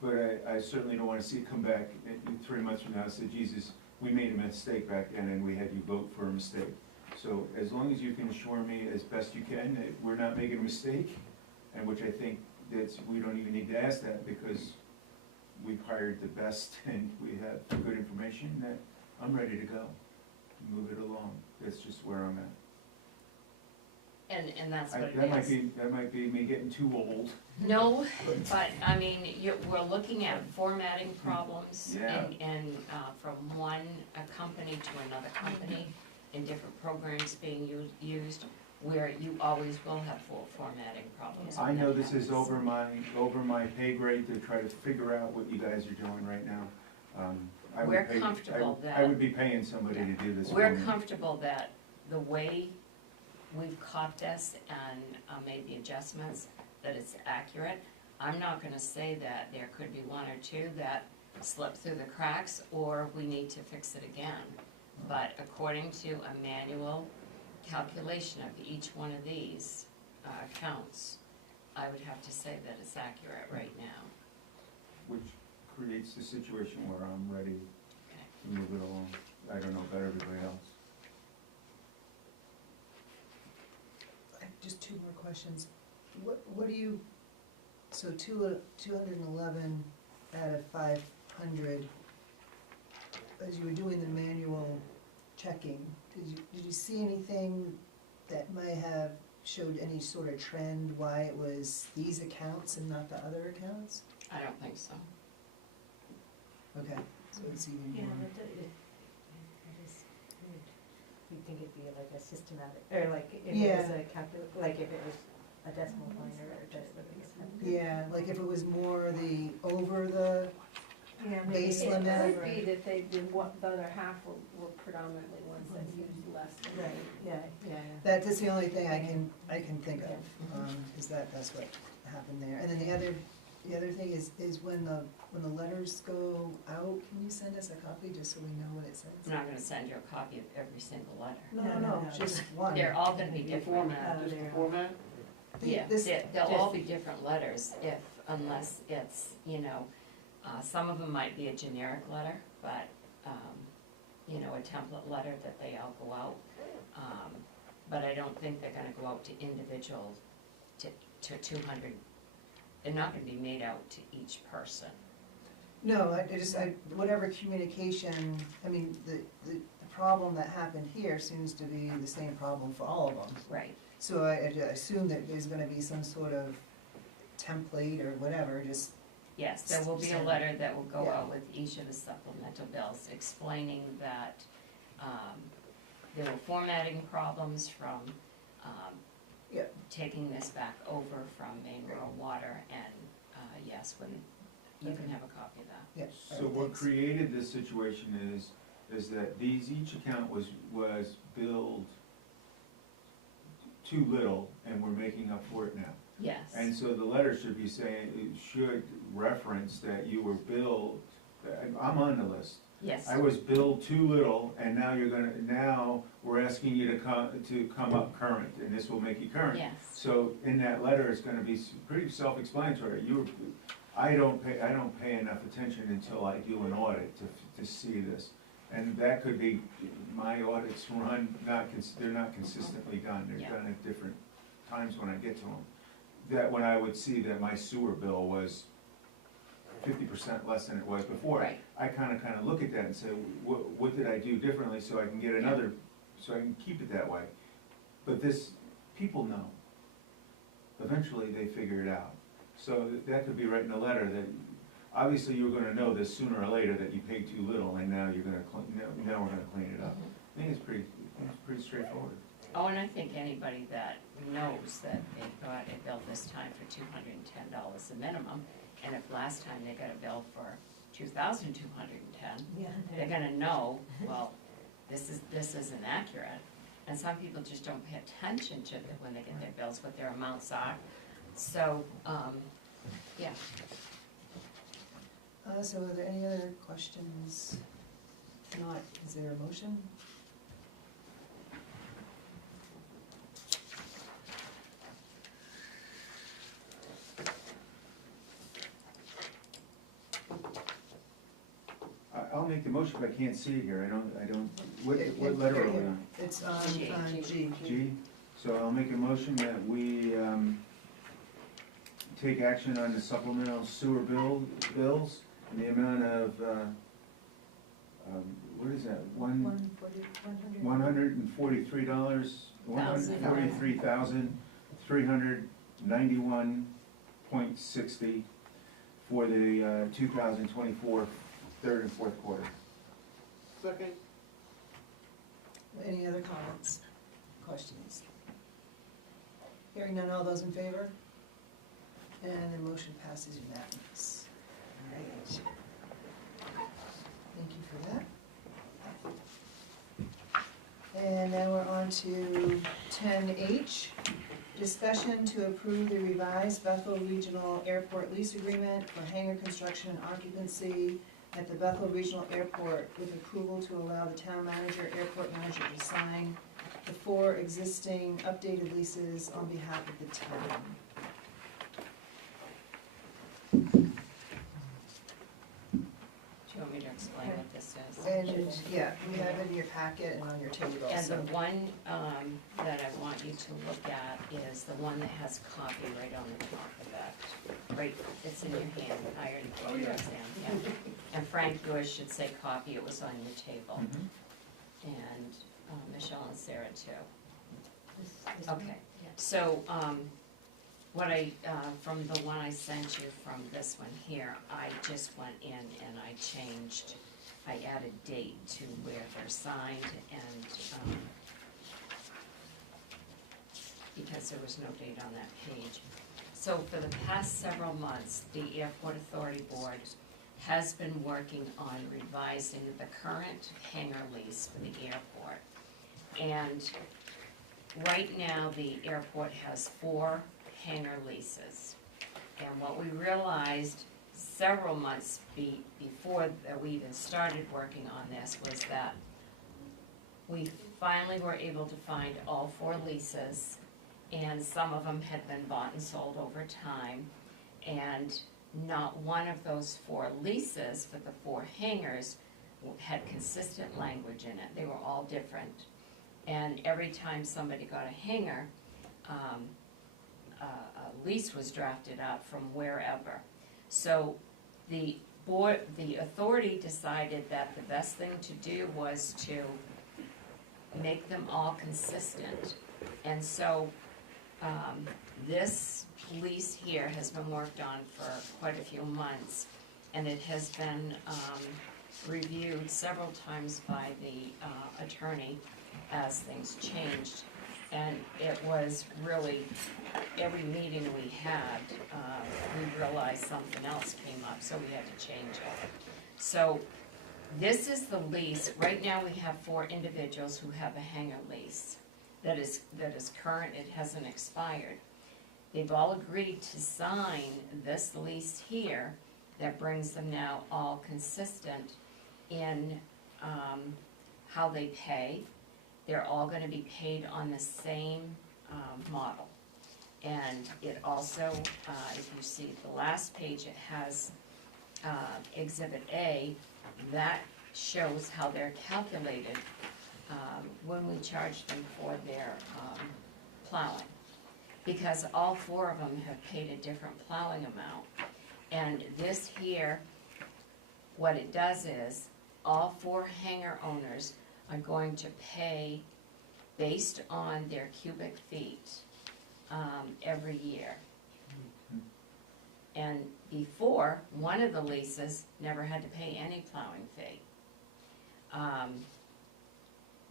but I certainly don't wanna see it come back in 3 months from now and say, Jesus, we made a mistake back then and we had you vote for a mistake. So as long as you can assure me as best you can that we're not making a mistake, and which I think we don't even need to ask that because we've hired the best and we have good information, that I'm ready to go, move it along. That's just where I'm at. And that's what it That might is. that might be me getting too old. No, but, I mean, we're looking at formatting problems Yeah. and from one company to another company, and different programs being used, where you always will have full formatting problems. I when know that this is happens. over my pay grade to try to figure out what you guys are doing right now. I would We're pay- comfortable I that- would be paying somebody to do this for We're me. comfortable that the way we've caught this and made the adjustments, that it's accurate. I'm not gonna say that there could be one or two that slip through the cracks, or we need to fix it again. But according to a manual calculation of each one of these counts, I would have to say that it's accurate right now. Which creates the situation where I'm ready Okay. to move it along. I don't know about everybody else. I have just two more questions. What do you, so 211 out of 500, as you were doing the manual checking, did you see anything that might have showed any sort of trend why it was these accounts and not the other accounts? I don't think so. Okay, so it's even Yeah, more. it is weird. You'd think it'd be like a systematic, or like if it Yeah. was a like if it was a decimal point or a decimal piece. Yeah, like if it was more over the, Yeah, Base It limit. could be that they did, the other half were predominantly ones that used less than. Right, yeah, yeah, that's the only thing I can think of, is that's what happened there. And then the other thing is when the letters go out, can you send us a copy just so we know what it says? I'm not gonna send you a copy of every single letter. No, just one. They're all gonna be The different. format, just the there. format? Yeah, This- they'll all be different letters unless it's, some of them might be a generic letter, but, a template letter that they all go out. But I don't think they're gonna go out to individual, to 200, they're not gonna be made out to each person. No, whatever communication, I mean, the problem that happened here seems to be the same problem for all of them. Right, So I assume that there's gonna be some sort of template or whatever, just, yes, there will be a letter that will go Yeah. out with each of the supplemental bills explaining that, there were formatting problems from, Yeah. taking this back over from Maine Rural Water, and, yes, when, you can have a copy of that. yeah. So what thanks. created this situation is that each account was billed too little, and we're making up for it now. Yes. And so the letter should be saying, it should reference that you were billed, I'm on the list. Yes, I was billed too little, and now we're asking you to come up current, and this will make you current. yes, So in that letter, it's gonna be pretty self-explanatory. I don't pay enough attention until I do an audit to see this. And that could be, my audits run, they're not consistently done, they're Yeah. done at different times when I get to them. That when I would see that my sewer bill was 50% less than it was before. right, I kinda look at that and say, what did I do differently so I can get another, so I can keep it that way? But people know. Eventually, they figure it out. So that could be right in a letter that, obviously, you were gonna know this sooner or later that you paid too little, and now you're gonna, now we're gonna clean it up. I think it's pretty straightforward. oh, and I think anybody that knows that they got a bill this time for $210 a minimum, and if last time they got a bill for $2,210, Yeah. they're gonna know, well, this isn't accurate. And some people just don't pay attention to when they get their bills, what their amounts are. So, yeah, So are there any other questions? If not, is there a motion? I'll make the motion, but I can't see it here, I don't, what letter are we on? It's on G. G. G? So I'll make a motion that we, take action on the supplemental sewer bills in the amount of, what is that, $143, $143,391.60 for the 2024 third and fourth quarter. Second, Any other comments, questions? Hearing none, all those in favor? And the motion passes unanimous. All right. Thank you for that. And now we're on to 10H, discussion to approve the revised Bethel Regional Airport lease agreement for hangar construction and occupancy at the Bethel Regional Airport with approval to allow the town manager, airport manager to sign the 4 existing updated leases on behalf of the town. do you want me to explain what this is? And, yeah, we have it in your packet and on your table And also. the one that I want you to look at is the one that has copy right on the top of it. Right, it's in your hand, I already put yours in, yeah. And Frank, yours should say copy, it was on your table. And Michelle and Sarah too. This Okay, one? Yeah. so, what from the one I sent you from this one here, I just went in and I added date to where they're signed and, because there was no date on that page. So for the past several months, the Airport Authority Board has been working on revising the current hangar lease for the airport. And right now, the airport has 4 hangar leases. And what we realized several months before that we even started working on this was that we finally were able to find all 4 leases, and some of them had been bought and sold over time, and not one of those 4 leases for the 4 hangars had consistent language in it. They were all different. And every time somebody got a hangar, a lease was drafted up from wherever. So the the authority decided that the best thing to do was to make them all consistent. And so, this lease here has been worked on for quite a few months, and it has been, reviewed several times by the, attorney as things changed. And it was really, every meeting we had, we realized something else came up, so we had to change it. So, this is the lease. Right now, we have 4 individuals who have a hangar lease that is current. It hasn't expired. They've all agreed to sign this lease here that brings them now all consistent in how they pay. They're all gonna be paid on the same model. And it also, if you see the last page, it has Exhibit A. That shows how they're calculated when we charge them for their plowing. Because all 4 of them have paid a different plowing amount. And this here, what it does is, all 4 hangar owners are going to pay based on their cubic feet every year. And before, one of the leases never had to pay any plowing fee.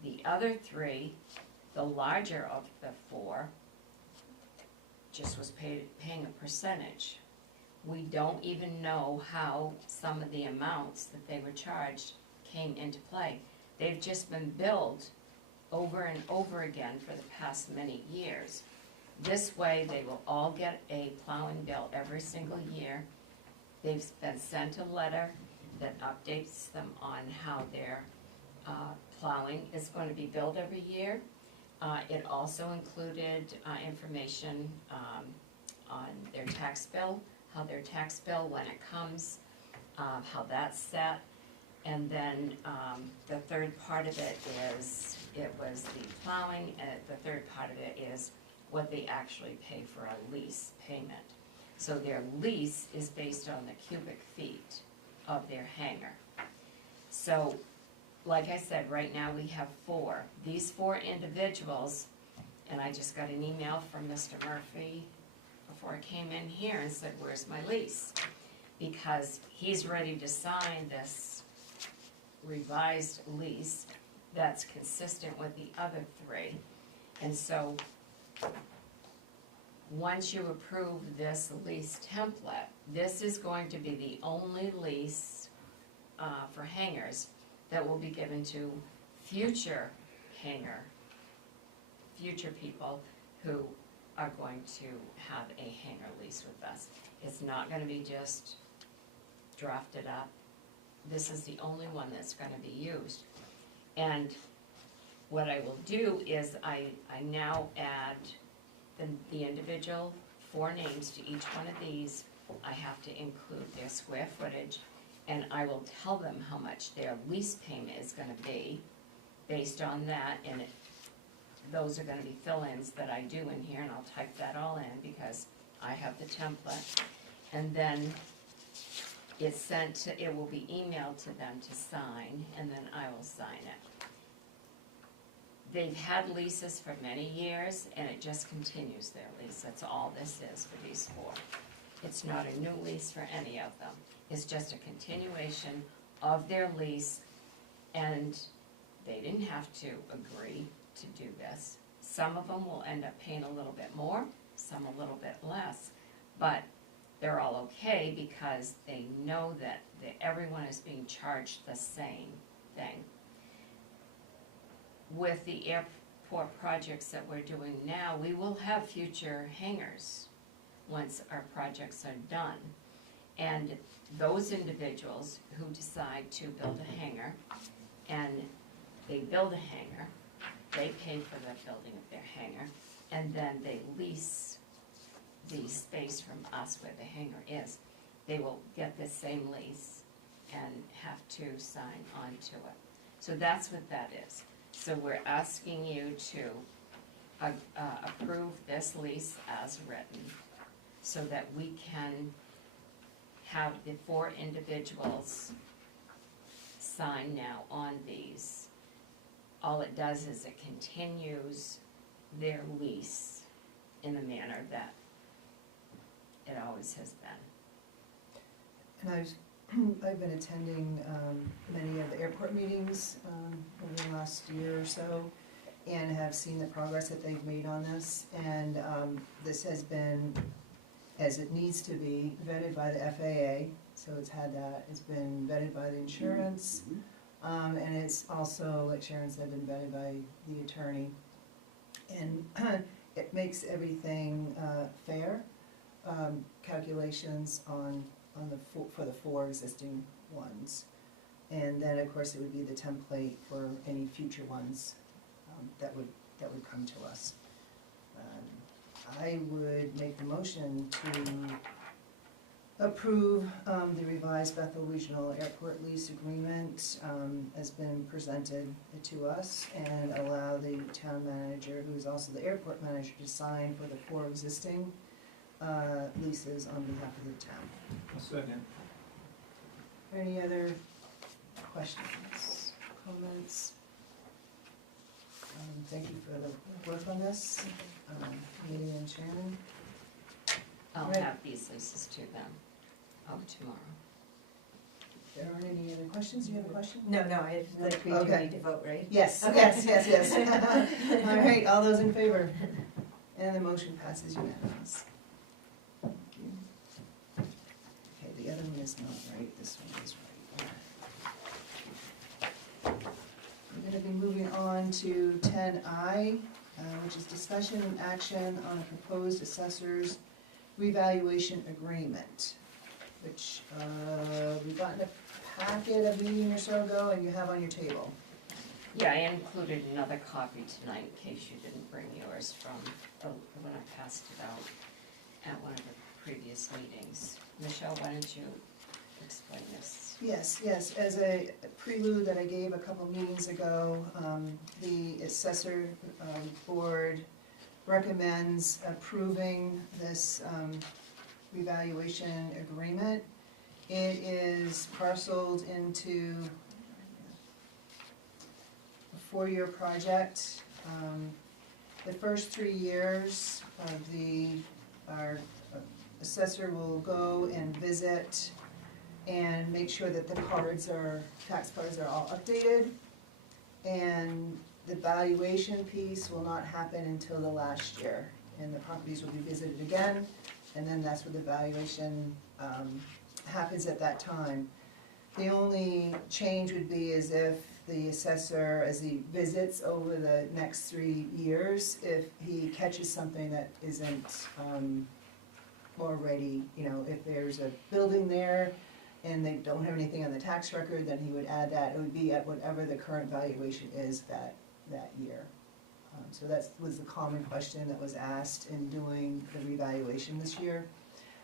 The other 3, the larger of the 4, just was paying a percentage. We don't even know how some of the amounts that they were charged came into play. They've just been billed over and over again for the past many years. This way, they will all get a plowing bill every single year. They've been sent a letter that updates them on how their plowing is going to be billed every year. It also included information on their tax bill, how their tax bill, when it comes, how that's set. And then the third part of it was the plowing, and the third part of it is what they actually pay for a lease payment. So their lease is based on the cubic feet of their hangar. So, like I said, right now we have 4. These 4 individuals, and I just got an email from Mr. Murphy before I came in here and said, where's my lease? Because he's ready to sign this revised lease that's consistent with the other 3. And so, once you approve this lease template, this is going to be the only lease for hangars that will be given to future people who are going to have a hangar lease with us. It's not gonna be just drafted up. This is the only one that's gonna be used. And what I will do is I now add the individual 4 names to each one of these. I have to include their square footage, and I will tell them how much their lease payment is gonna be based on that, and those are gonna be fill-ins that I do in here, and I'll type that all in because I have the template. And then it will be emailed to them to sign, and then I will sign it. They've had leases for many years, and it just continues their lease. That's all this is for these 4. It's not a new lease for any of them. It's just a continuation of their lease, and they didn't have to agree to do this. Some of them will end up paying a little bit more, some a little bit less, but they're all okay because they know that everyone is being charged the same thing. With the airport projects that we're doing now, we will have future hangars once our projects are done. And those individuals who decide to build a hangar, and they build a hangar, they pay for the building of their hangar, and then they lease the space from us where the hangar is. They will get the same lease and have to sign on to it. So that's what that is. So we're asking you to approve this lease as written so that we can have the 4 individuals sign now on these, all it does is it continues their lease in the manner that it always has been. And I've been attending many of the airport meetings over the last year or so, and have seen the progress that they've made on this. And this has been, as it needs to be, vetted by the FAA, so it's had that. It's been vetted by the insurance, and it's also, like Sharon said, been vetted by the attorney. And it makes everything fair, calculations for the 4 existing ones. And then, of course, it would be the template for any future ones that would come to us. I would make the motion to approve the revised Bethel Regional Airport lease agreement has been presented to us, and allow the town manager, who is also the airport manager, to sign for the 4 existing leases on behalf of the town. A second. Any other questions, comments? Thank you for the work on this, Amy and Shannon. I'll Right. have these leases to them, tomorrow. There aren't any other questions? Do you have a question? No, like we do Okay. need to vote, right? Yes, Okay. yes. All right, all those in favor? And the motion passes unanimous. Thank you. Okay, the other one is not right, this one is right. We're gonna be moving on to 10I, which is discussion and action on a proposed assessor's revaluation agreement, which we got in a packet a meeting or so ago, and you have on your table. Yeah, I included another copy tonight in case you didn't bring yours from when I passed it out at one of the previous meetings. Michelle, why don't you explain this? Yes, as a prelude that I gave a couple meetings ago, the assessor board recommends approving this revaluation agreement. It is parceled into a 4-year project. The first 3 years of our assessor will go and visit and make sure that the tax cards are all updated. And the valuation piece will not happen until the last year, and the properties will be visited again, and then that's where the valuation happens at that time. The only change would be as if the assessor, as he visits over the next 3 years, if he catches something that isn't already, if there's a building there and they don't have anything on the tax record, then he would add that. It would be at whatever the current valuation is that year. So that was the common question that was asked in doing the revaluation this year.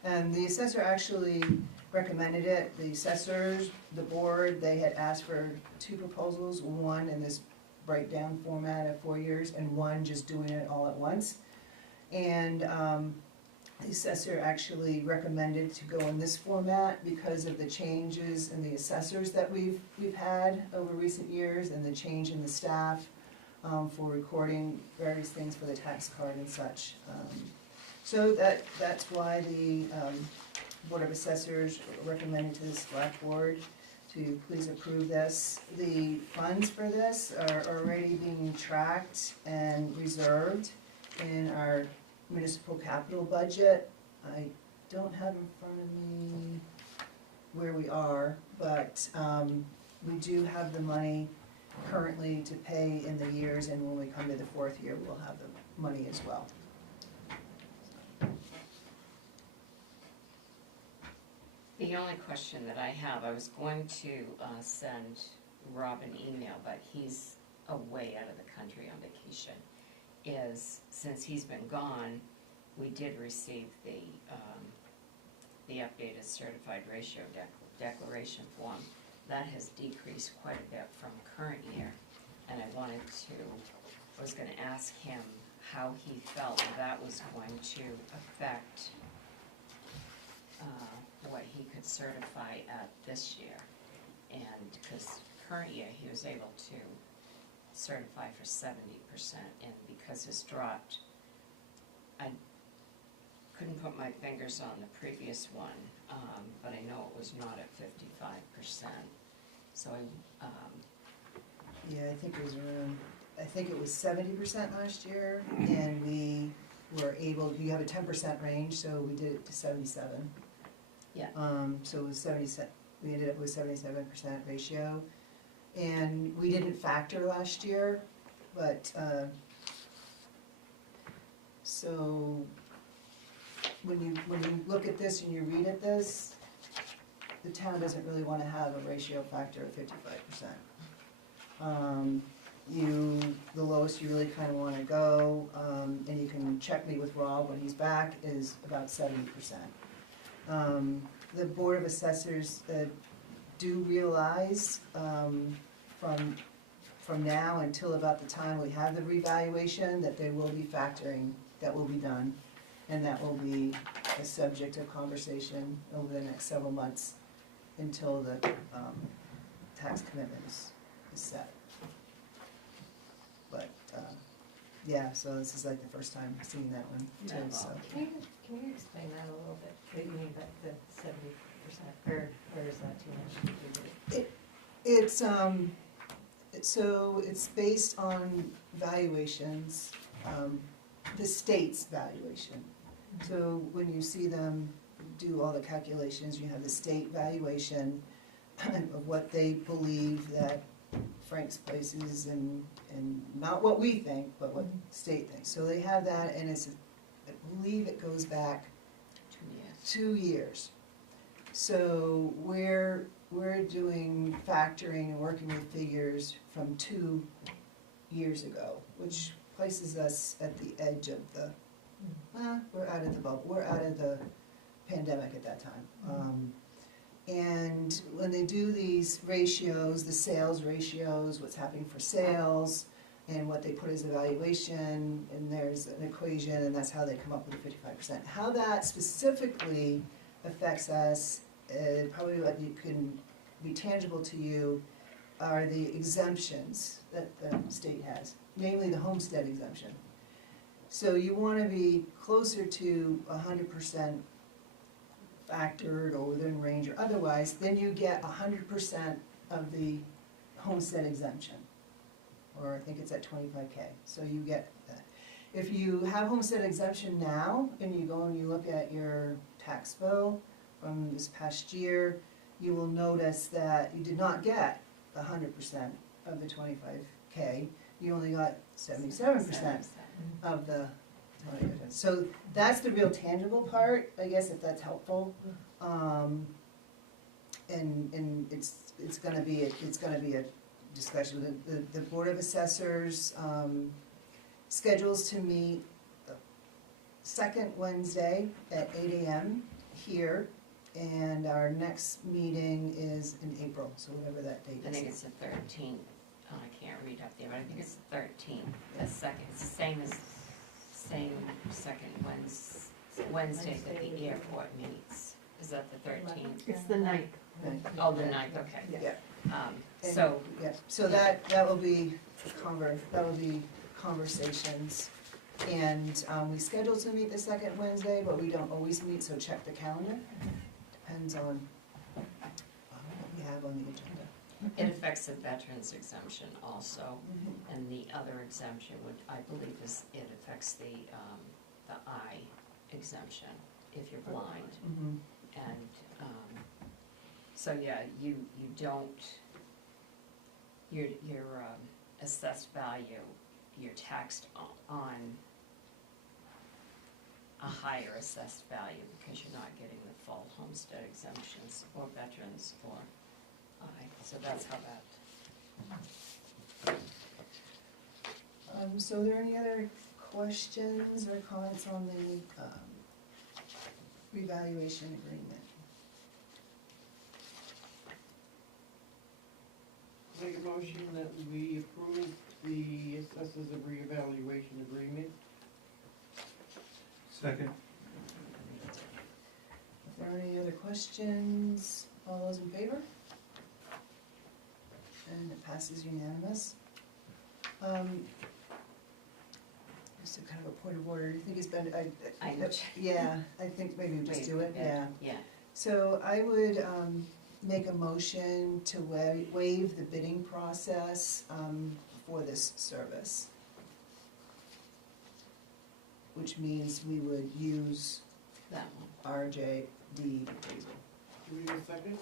And the assessor actually recommended it. The assessors, the board, they had asked for 2 proposals, one in this breakdown format of 4 years, and one just doing it all at once. And the assessor actually recommended to go in this format because of the changes in the assessors that we've had over recent years, and the change in the staff for recording various things for the tax card and such. So that's why the Board of Assessors recommended to the Select Board to please approve this. The funds for this are already being tracked and reserved in our municipal capital budget. I don't have in front of me where we are, but we do have the money currently to pay in the years, and when we come to the 4th year, we'll have the money as well. The only question that I have, I was going to send Rob an email, but he's away out of the country on vacation, is since he's been gone, we did receive the updated certified ratio declaration form. That has decreased quite a bit from current year, and I was gonna ask him how he felt that was going to affect what he could certify at this year. And, because current year, he was able to certify for 70%, and because his dropped, I couldn't put my fingers on the previous one, but I know it was not at 55%. So Yeah, I think it was around, I think it was 70% last year, and we were able, you have a 10% range, so we did it to 77. Yeah. So it was 77, we ended up with 77% ratio. And we didn't factor last year, but, so when you look at this and you read at this, the town doesn't really wanna have a ratio factor of 55%. The lowest you really kinda wanna go, and you can check me with Rob when he's back, is about 70%. The Board of Assessors do realize, from now until about the time we have the revaluation, that there will be factoring that will be done, and that will be a subject of conversation over the next several months until the tax commitment is set. But, yeah, so this is like the first time seeing that one too, so. Can you explain that a little bit? What you mean by the 70%, or is that too much? So it's based on valuations, the state's valuation. So when you see them do all the calculations, you have the state valuation of what they believe that Frank's Place is, and not what we think, but what the state thinks. So they have that, and it's, I believe it goes back 2 years. So we're doing factoring and working with figures from 2 years ago, which places us at the edge of the, we're out of the bubble, we're out of the pandemic at that time. And when they do these ratios, the sales ratios, what's happening for sales, and what they put as a valuation, and there's an equation, and that's how they come up with the 55%. How that specifically affects us, probably what you can be tangible to you, are the exemptions that the state has, namely the homestead exemption. So you want to be closer to 100% factored or within range or otherwise, then you get 100% of the homestead exemption, or I think it's at 25K, so you get that. If you have homestead exemption now, and you go and you look at your tax bill from this past year, you will notice that you did not get 100% of the 25K, you only got 77% of the 20%. So that's the real tangible part, I guess, if that's helpful. And it's gonna be a discussion. The Board of Assessors schedules to meet the second Wednesday at 8 AM here, and our next meeting is in April, so whatever that date is. I think it's the 13th. Oh, I can't read up there, but I think it's the 13th. The second, it's the same second Wednesday that the airport meets. Is that the 13th? It's the 9th. Oh, the 9th, okay. Yeah. So, Yeah, so that will be conversations, and we schedule to meet the second Wednesday, but we don't always meet, so check the calendar. Depends on what we have on the agenda. it affects the veterans exemption also, and the other exemption would, I believe, it affects the eye exemption if you're blind. And, so yeah, you don't, your assessed value, you're taxed on a higher assessed value because you're not getting the full homestead exemptions or veterans or so that's how that. So are there any other questions or comments on the revaluation agreement? Make a motion that we approve the assessors of reevaluation agreement. Second. If there there any other questions? All those in favor? And it passes unanimous. Just a kind of a point of order, do you think it's been, yeah, I think maybe we just do it, yeah. Yeah, So I would make a motion to waive the bidding process for this service. Which means we would use that one. RJD appraisal. Do we need a second?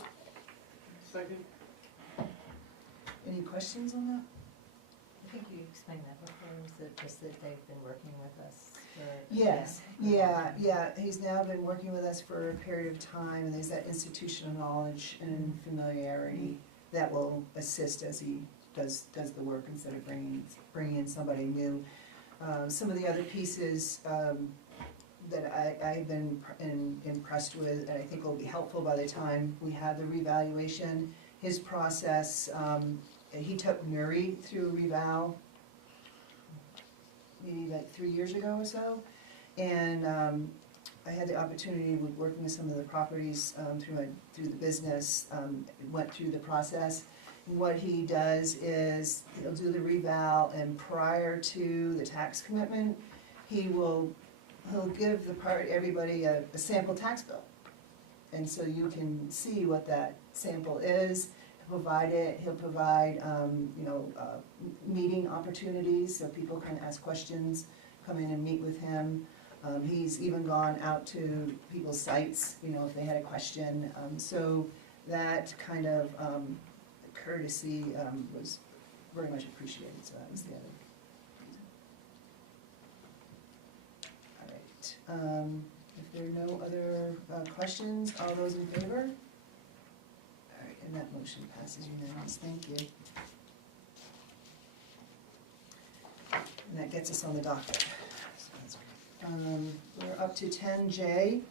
Second? Any questions on that? I think you explained that before, was it just that they've been working with us for? Yes, yeah, he's now been working with us for a period of time, and there's that institutional knowledge and familiarity that will assist as he does the work instead of bringing in somebody new. Some of the other pieces that I've been impressed with, and I think will be helpful by the time we have the revaluation, his process, he took Nuri through reval maybe like 3 years ago or so, and I had the opportunity with working with some of the properties through the business, went through the process. What he does is he'll do the reval, and prior to the tax commitment, he'll give everybody a sample tax bill. And so you can see what that sample is, he'll provide meeting opportunities so people can ask questions, come in and meet with him. He's even gone out to people's sites, if they had a question. So that kind of courtesy was very much appreciated, so that was the other reason. All right, if there are no other questions, all those in favor? All right, and that motion passes unanimous, thank you. And that gets us on the docket. So that's great. We're up to 10J.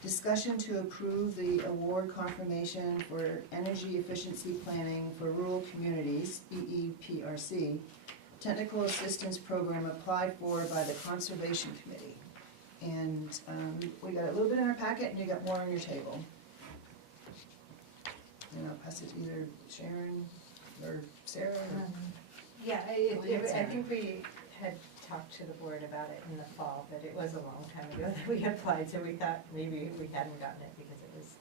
Discussion to approve the award confirmation for energy efficiency planning for rural communities, EEPRC, technical assistance program applied for by the Conservation Committee. And we got a little bit in our packet, and you got more on your table. And I'll pass it to either Sharon or Sarah. Yeah, I think we had talked to the board about it in the fall, but it was a long time ago that we applied, so we thought maybe we hadn't gotten it because it was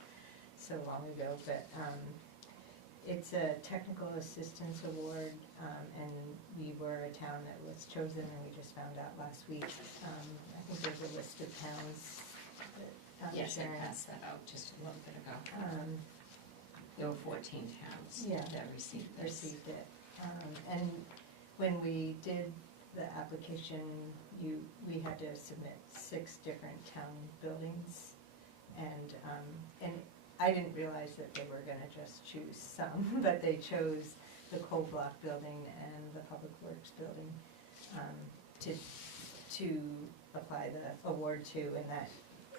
so long ago, but it's a technical assistance award, and we were a town that was chosen, and we just found out last week. I think there's a list of towns that Yes, I Sharon. passed that out just a little bit ago. There were 14 towns Yeah. that received this. Received it. And when we did the application, we had to submit 6 different town buildings. And I didn't realize that they were gonna just choose some, but they chose the coal block building and the public works building to apply the award to, and that,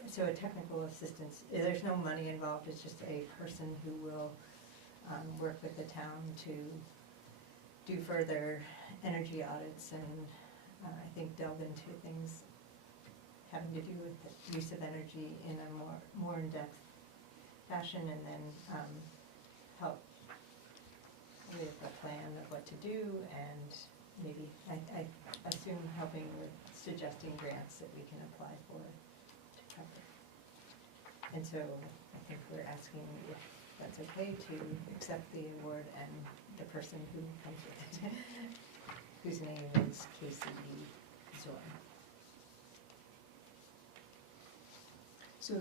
so a technical assistance, there's no money involved, it's just a person who will work with the town to do further energy audits and I think delve into things having to do with the use of energy in a more in-depth fashion, and then help with a plan of what to do, and maybe, I assume helping with suggesting grants that we can apply for to cover. And so I think we're asking if that's okay to accept the award, and the person who comes with it, whose name is Casey Zorn. So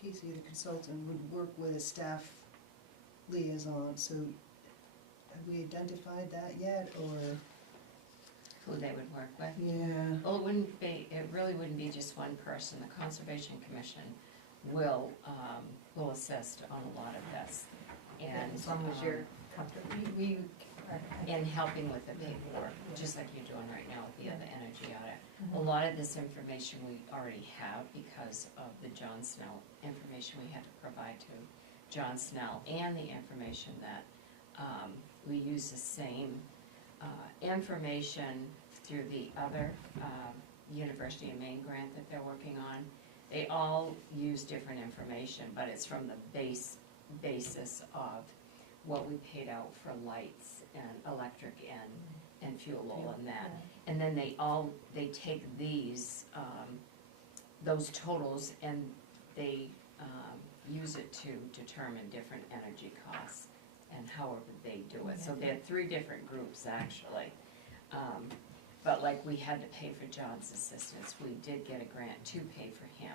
Casey, the consultant, would work with a staff liaison, so have we identified that yet, or? Who they would work with. Yeah. Well, it really wouldn't be just one person. The Conservation Commission will assist on a lot of this. And As long as you're comfortable, we are. and helping with the paperwork, just like you're doing right now with the other energy audit. A lot of this information we already have because of the John Snell information we had to provide to John Snell, and the information that we use the same information through the other University of Maine grant that they're working on. They all use different information, but it's from the basis of what we paid out for lights and electric and fuel oil and that. And then they take these, those totals and they, use it to determine different energy costs and however they do it. So there are 3 different groups actually. But like we had to pay for John's assistance, we did get a grant to pay for him.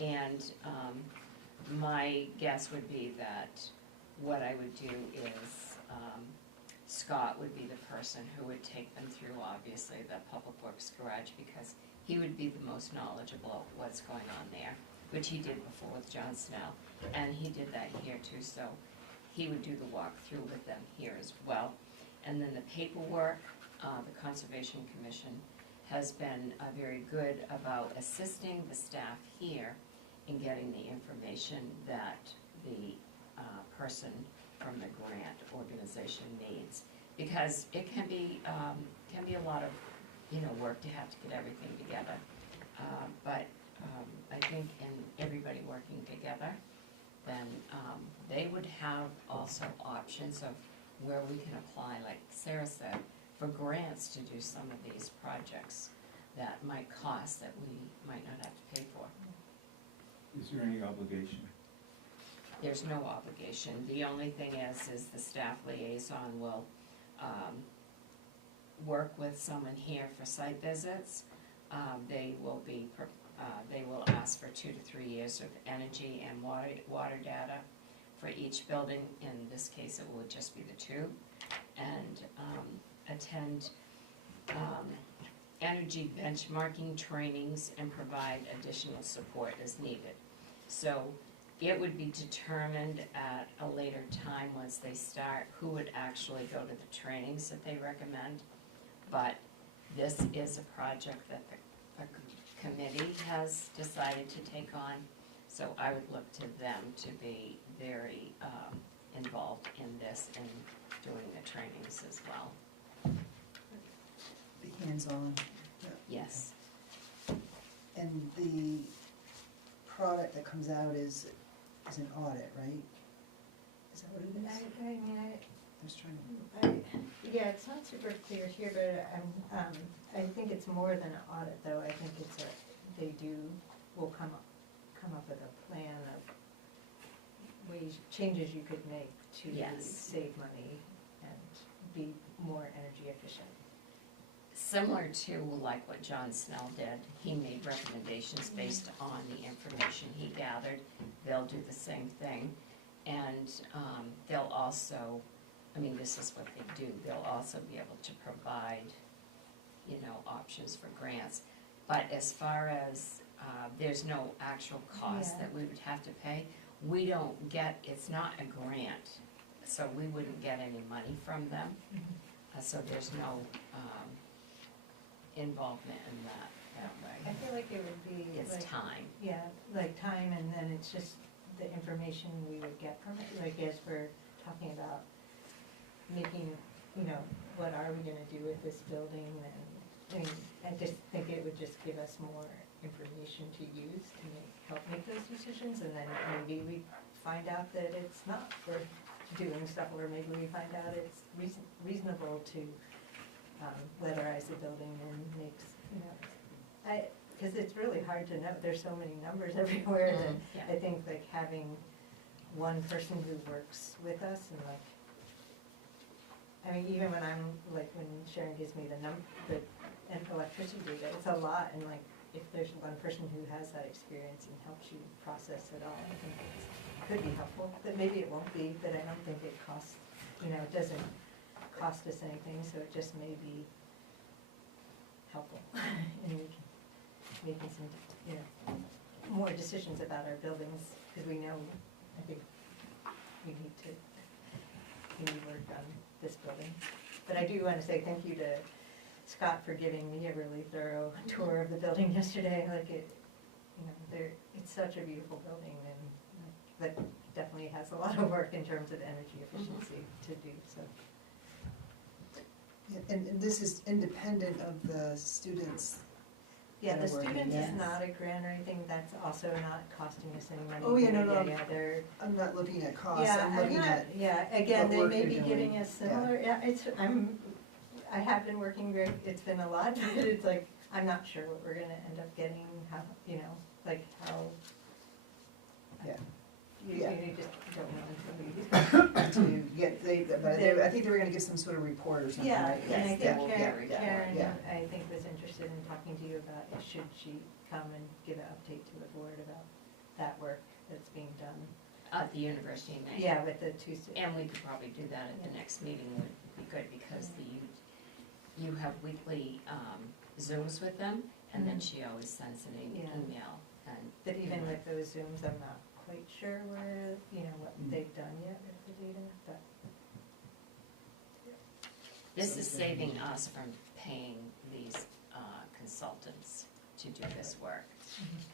And my guess would be that what I would do is Scott would be the person who would take them through, obviously, the Public Works Garage, because he would be the most knowledgeable of what's going on there, which he did before with John Snell, and he did that here too, so he would do the walkthrough with them here as well. And then the paperwork, the Conservation Commission has been very good about assisting the staff here in getting the information that the person from the grant organization needs. Because it can be a lot of, work to have to get everything together. But I think in everybody working together, then they would have also options of where we can apply, like Sarah said, for grants to do some of these projects that might cost that we might not have to pay for. Is there any obligation? There's no obligation. The only thing is the staff liaison will work with someone here for site visits. They will ask for 2 to 3 years of energy and water data for each building. In this case, it would just be the 2. And attend energy benchmarking trainings and provide additional support as needed. So it would be determined at a later time once they start who would actually go to the trainings that they recommend. But this is a project that the committee has decided to take on, so I would look to them to be very involved in this and doing the trainings as well. Be hands-on. Yes. And the product that comes out is an audit, right? Is that what it is? I mean, I was trying to. yeah, it's not super clear here, but I think it's more than an audit, though. I think it's will come up with a plan of changes you could make to Yes. save money and be more energy efficient. Similar to like what John Snell did, he made recommendations based on the information he gathered. They'll do the same thing, and they'll also, this is what they do, they'll also be able to provide, options for grants. But as far as, there's no actual cost Yeah. that we would have to pay, we don't get, it's not a grant, so we wouldn't get any money from them. So there's no involvement in that way. I feel like it would be It's like, time. yeah, like time, and then it's just the information we would get from it. Like, as we're talking about making, what are we gonna do with this building, and, I just think it would just give us more information to use to help make those decisions, and then maybe we find out that it's not worth doing stuff, or maybe we find out it's reasonable to weatherize the building and makes, because it's really hard to know, there's so many numbers everywhere, that Yeah. I think like having one person who works with us and even when when Sharon gives me the electricity data, it's a lot, and if there's one person who has that experience and helps you process it all, I think it could be helpful. But maybe it won't be, but I don't think it costs, it doesn't cost us anything, so it just may be helpful in making some, more decisions about our buildings, because we know, I think we need work on this building. But I do want to say thank you to Scott for giving me a really thorough tour of the building yesterday. It's such a beautiful building, and that definitely has a lot of work in terms of energy efficiency to do, so. And this is independent of the students' Yeah, the that are working, students yeah. is not a grant or anything, that's also not costing us any money. Oh, yeah, no, no. Yeah, they're, I'm not looking at costs, yeah, I'm I'm looking not, at, yeah, again, what they work may they're be giving doing. us similar, yeah, I have been working great, it's been a lot, but it's like, I'm not sure what we're gonna end up getting, how, you know, like how. Yeah. You Yeah. just don't know until you. to get, I think they were gonna give some sort of report or something, Yeah, right? and I Yes, think yeah, Karen, yeah, Karen, yeah. I think was interested in talking to you about, should she come and give an update to the board about that work that's being done. At the University of Maine. Yeah, with the two students. And we could probably do that at the next meeting, would be good, because you have weekly Zooms with them, and then she always sends an Yeah. email, and. But even with those Zooms, I'm not quite sure where, you know, what they've done yet with the data, but. This is saving us from paying these consultants to do this work,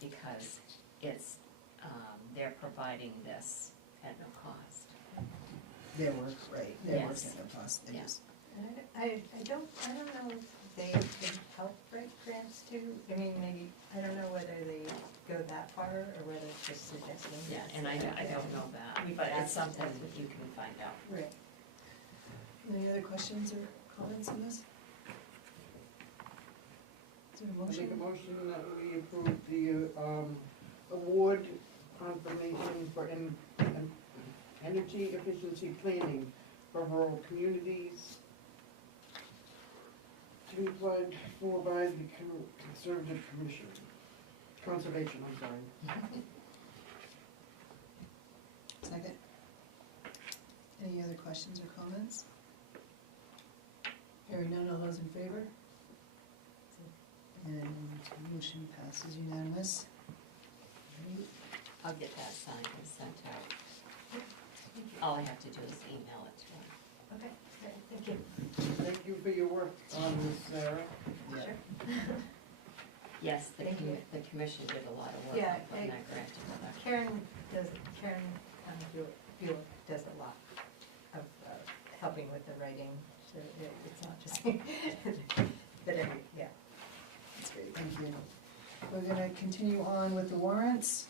because it's, they're providing this at no cost. Their work, right, their work's Yes. at no cost, they Yeah. just, I don't know if they can help write grants too. I mean, maybe, I don't know whether they go that far or whether it's just suggesting. Yeah, and I don't know that, We but could it's ask something them. that you can find out. Right. any other questions or comments on this? Is there a I make a motion? motion that we approve the, award confirmation for energy efficiency planning for rural communities to be applied for by the conservation, I'm sorry. Second? Any other questions or comments? Hearing none, all those in favor? And motion passes unanimous. Great. I'll get that signed and sent out. All I have to do is email it to them. Okay, great, thank you. Thank you for your work on this, Sarah. Yeah. Sure. Yes, Thank you. the commission did a lot of work Yeah, on putting that grant together. Karen Buell does a lot of helping with the writing, so it's not just, but yeah. That's great, thank you. We're gonna continue on with the warrants.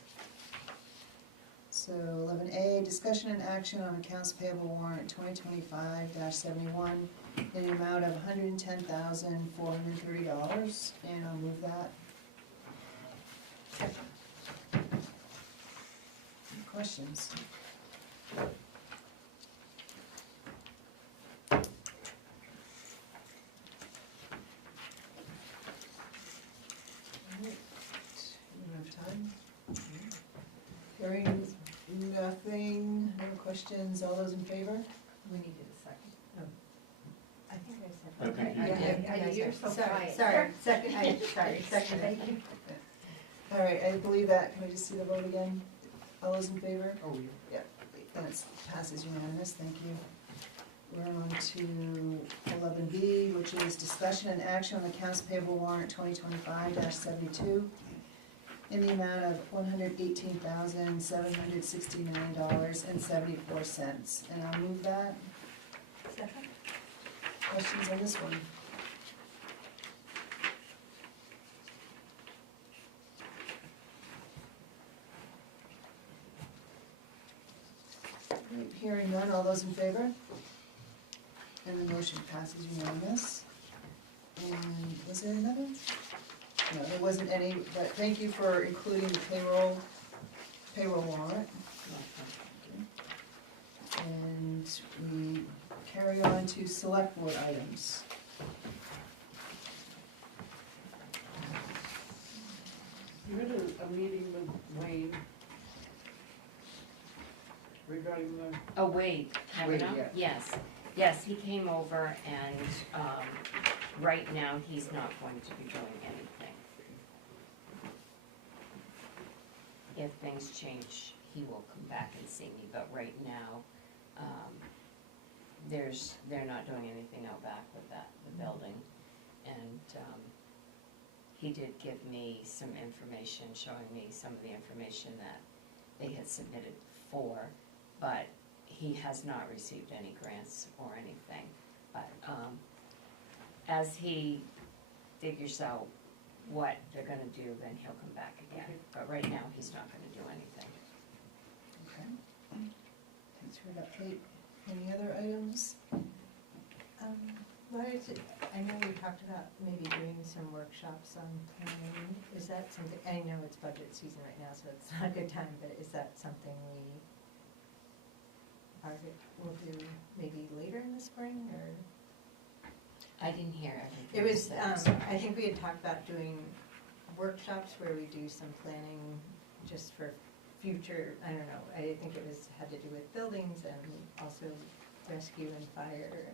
So 11A, discussion and action on accounts payable warrant 2025-71 in the amount of $110,430, and I'll move that. Any questions? Alright, we don't have time. Hearing nothing, no questions, all those in favor? We needed a second. Oh, I think I said. Okay. You're so Sorry, quiet. sorry. Second, second. Alright, I believe that, can we just see the vote again? All those in favor? Oh, yeah. And it passes unanimous, thank you. We're on to 11B, which is discussion and action on accounts payable warrant 2025-72 in the amount of $118,769.74, and I'll move that. Second? Questions on this one? Great, hearing none, all those in favor? And the motion passes unanimous. And was there another? No, there wasn't any, but thank you for including the payroll warrant. And we carry on to select board items. You had a meeting with Wayne regarding the, Oh, Wade, Wade, Kavanaugh? yeah. Yes, he came over and, right now, he's not going to be doing anything. If things change, he will come back and see me, but right now, they're not doing anything out back with the building. And, he did give me some information, showing me some of the information that they had submitted for, but he has not received any grants or anything. But as he figures out what they're gonna do, then he'll come back again. But right now, he's not gonna do anything. Okay. Thanks for that update. Any other items? What is it, I know we talked about maybe doing some workshops on planning, is that something, I know it's budget season right now, so it's not a good time, but is that something we'll do maybe later in the spring, or? I didn't hear everything. It was, you said. I think we had talked about doing workshops where we do some planning just for future, I don't know, I think it was, had to do with buildings and also rescue and fire,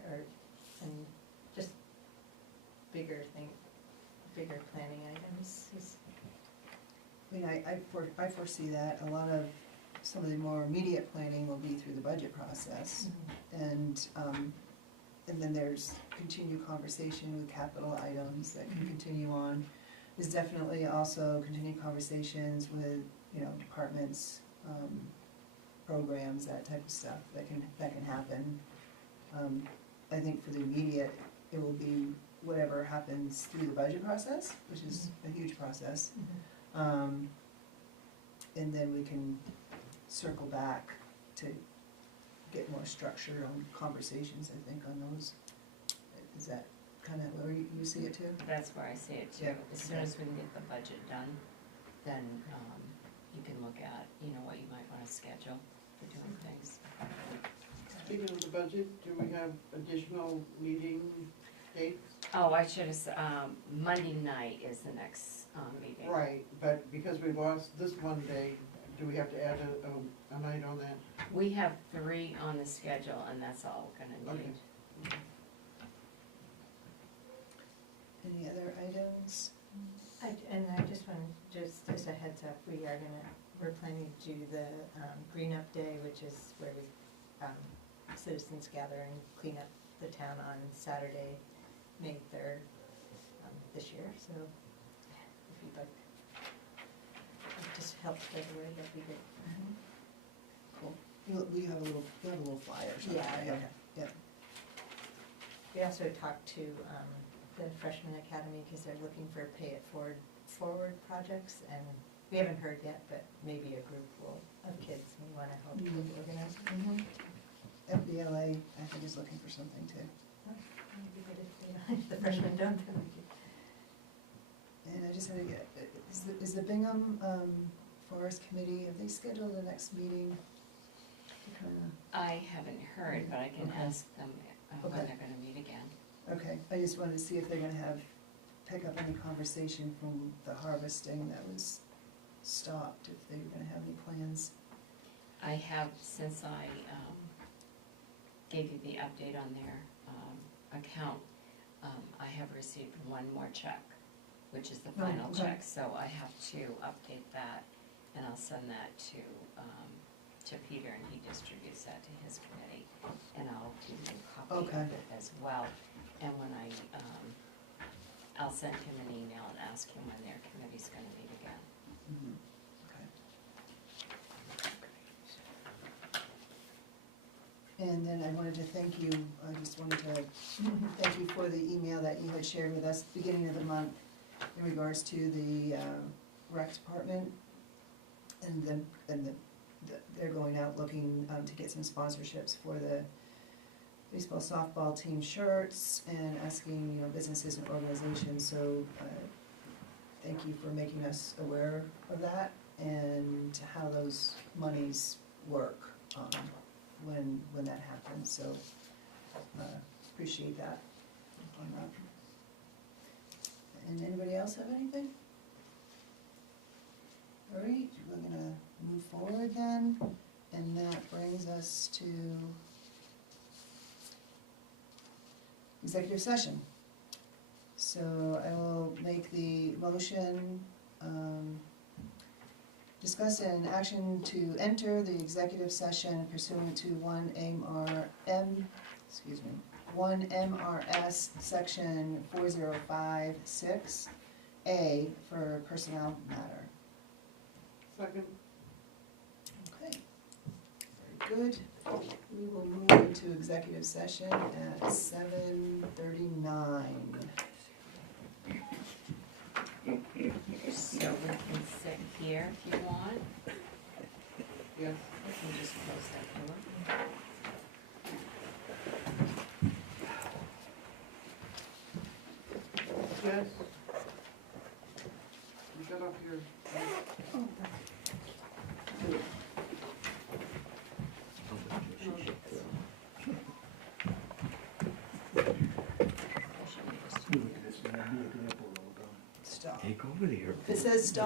and just bigger planning items. I mean, I foresee that a lot of, some of the more immediate planning will be through the budget process. And then there's continued conversation with capital items that can continue on. There's definitely also continued conversations with, departments, programs, that type of stuff that can happen. I think for the immediate, it will be whatever happens through the budget process, which is a huge process. And then we can circle back to get more structure on conversations, I think, on those. Is that kind of where you see it too? That's where I see it too. Yeah. As soon as we can get the budget done, then you can look at, what you might wanna schedule for doing things. Speaking of the budget, do we have additional meeting dates? Oh, I should have, Monday night is the next meeting. Right, but because we lost this Monday, do we have to add a night on that? We have 3 on the schedule, and that's all we're gonna need. Okay. Any other items? And I just want, just as a heads up, we're planning to do the Green Up Day, which is where we, citizens gather and clean up the town on Saturday, May 3rd, this year, so if you'd like, just help spread the word, that'd be good. Cool. You have a little flyer or something, Yeah, right? okay. Yeah. We also talked to the Freshman Academy, because they're looking for pay it forward projects, and we haven't heard yet, but maybe a group of kids may want to help organize. FBLA, I think, is looking for something too. Maybe good if the freshmen don't, then we could. And I just had to get, is the Bingham Forest Committee, have they scheduled the next meeting? I haven't heard, but I can Okay. ask them when Okay. they're gonna meet again. Okay, I just wanted to see if they're gonna pick up any conversation from the harvesting that was stopped, if they were gonna have any plans. I have, since I gave you the update on their account, I have received 1 more check, which is the Oh, final okay. check, so I have to update that, and I'll send that to Peter, and he distributes that to his committee, and I'll give you a copy Okay. of it as well. And when I'll send him an email and ask him when their committee's gonna meet again. Okay. And then I wanted to thank you, I just wanted to thank you for the email that you had shared with us at the beginning of the month in regards to the rec department. And they're going out looking to get some sponsorships for the baseball, softball team shirts, and asking, businesses and organizations, so thank you for making us aware of that and how those monies work when that happens, so appreciate that on that. And anybody else have anything? All right, we're gonna move forward then, and that brings us to executive session. So I will make the motion, discuss an action to enter the executive session pursuant to 1 MRS section 4056A for personnel matter. Second? Okay, very good. We will move into executive session at 7:39. Jess? You got up here. Stop. Take over there. If it says stop,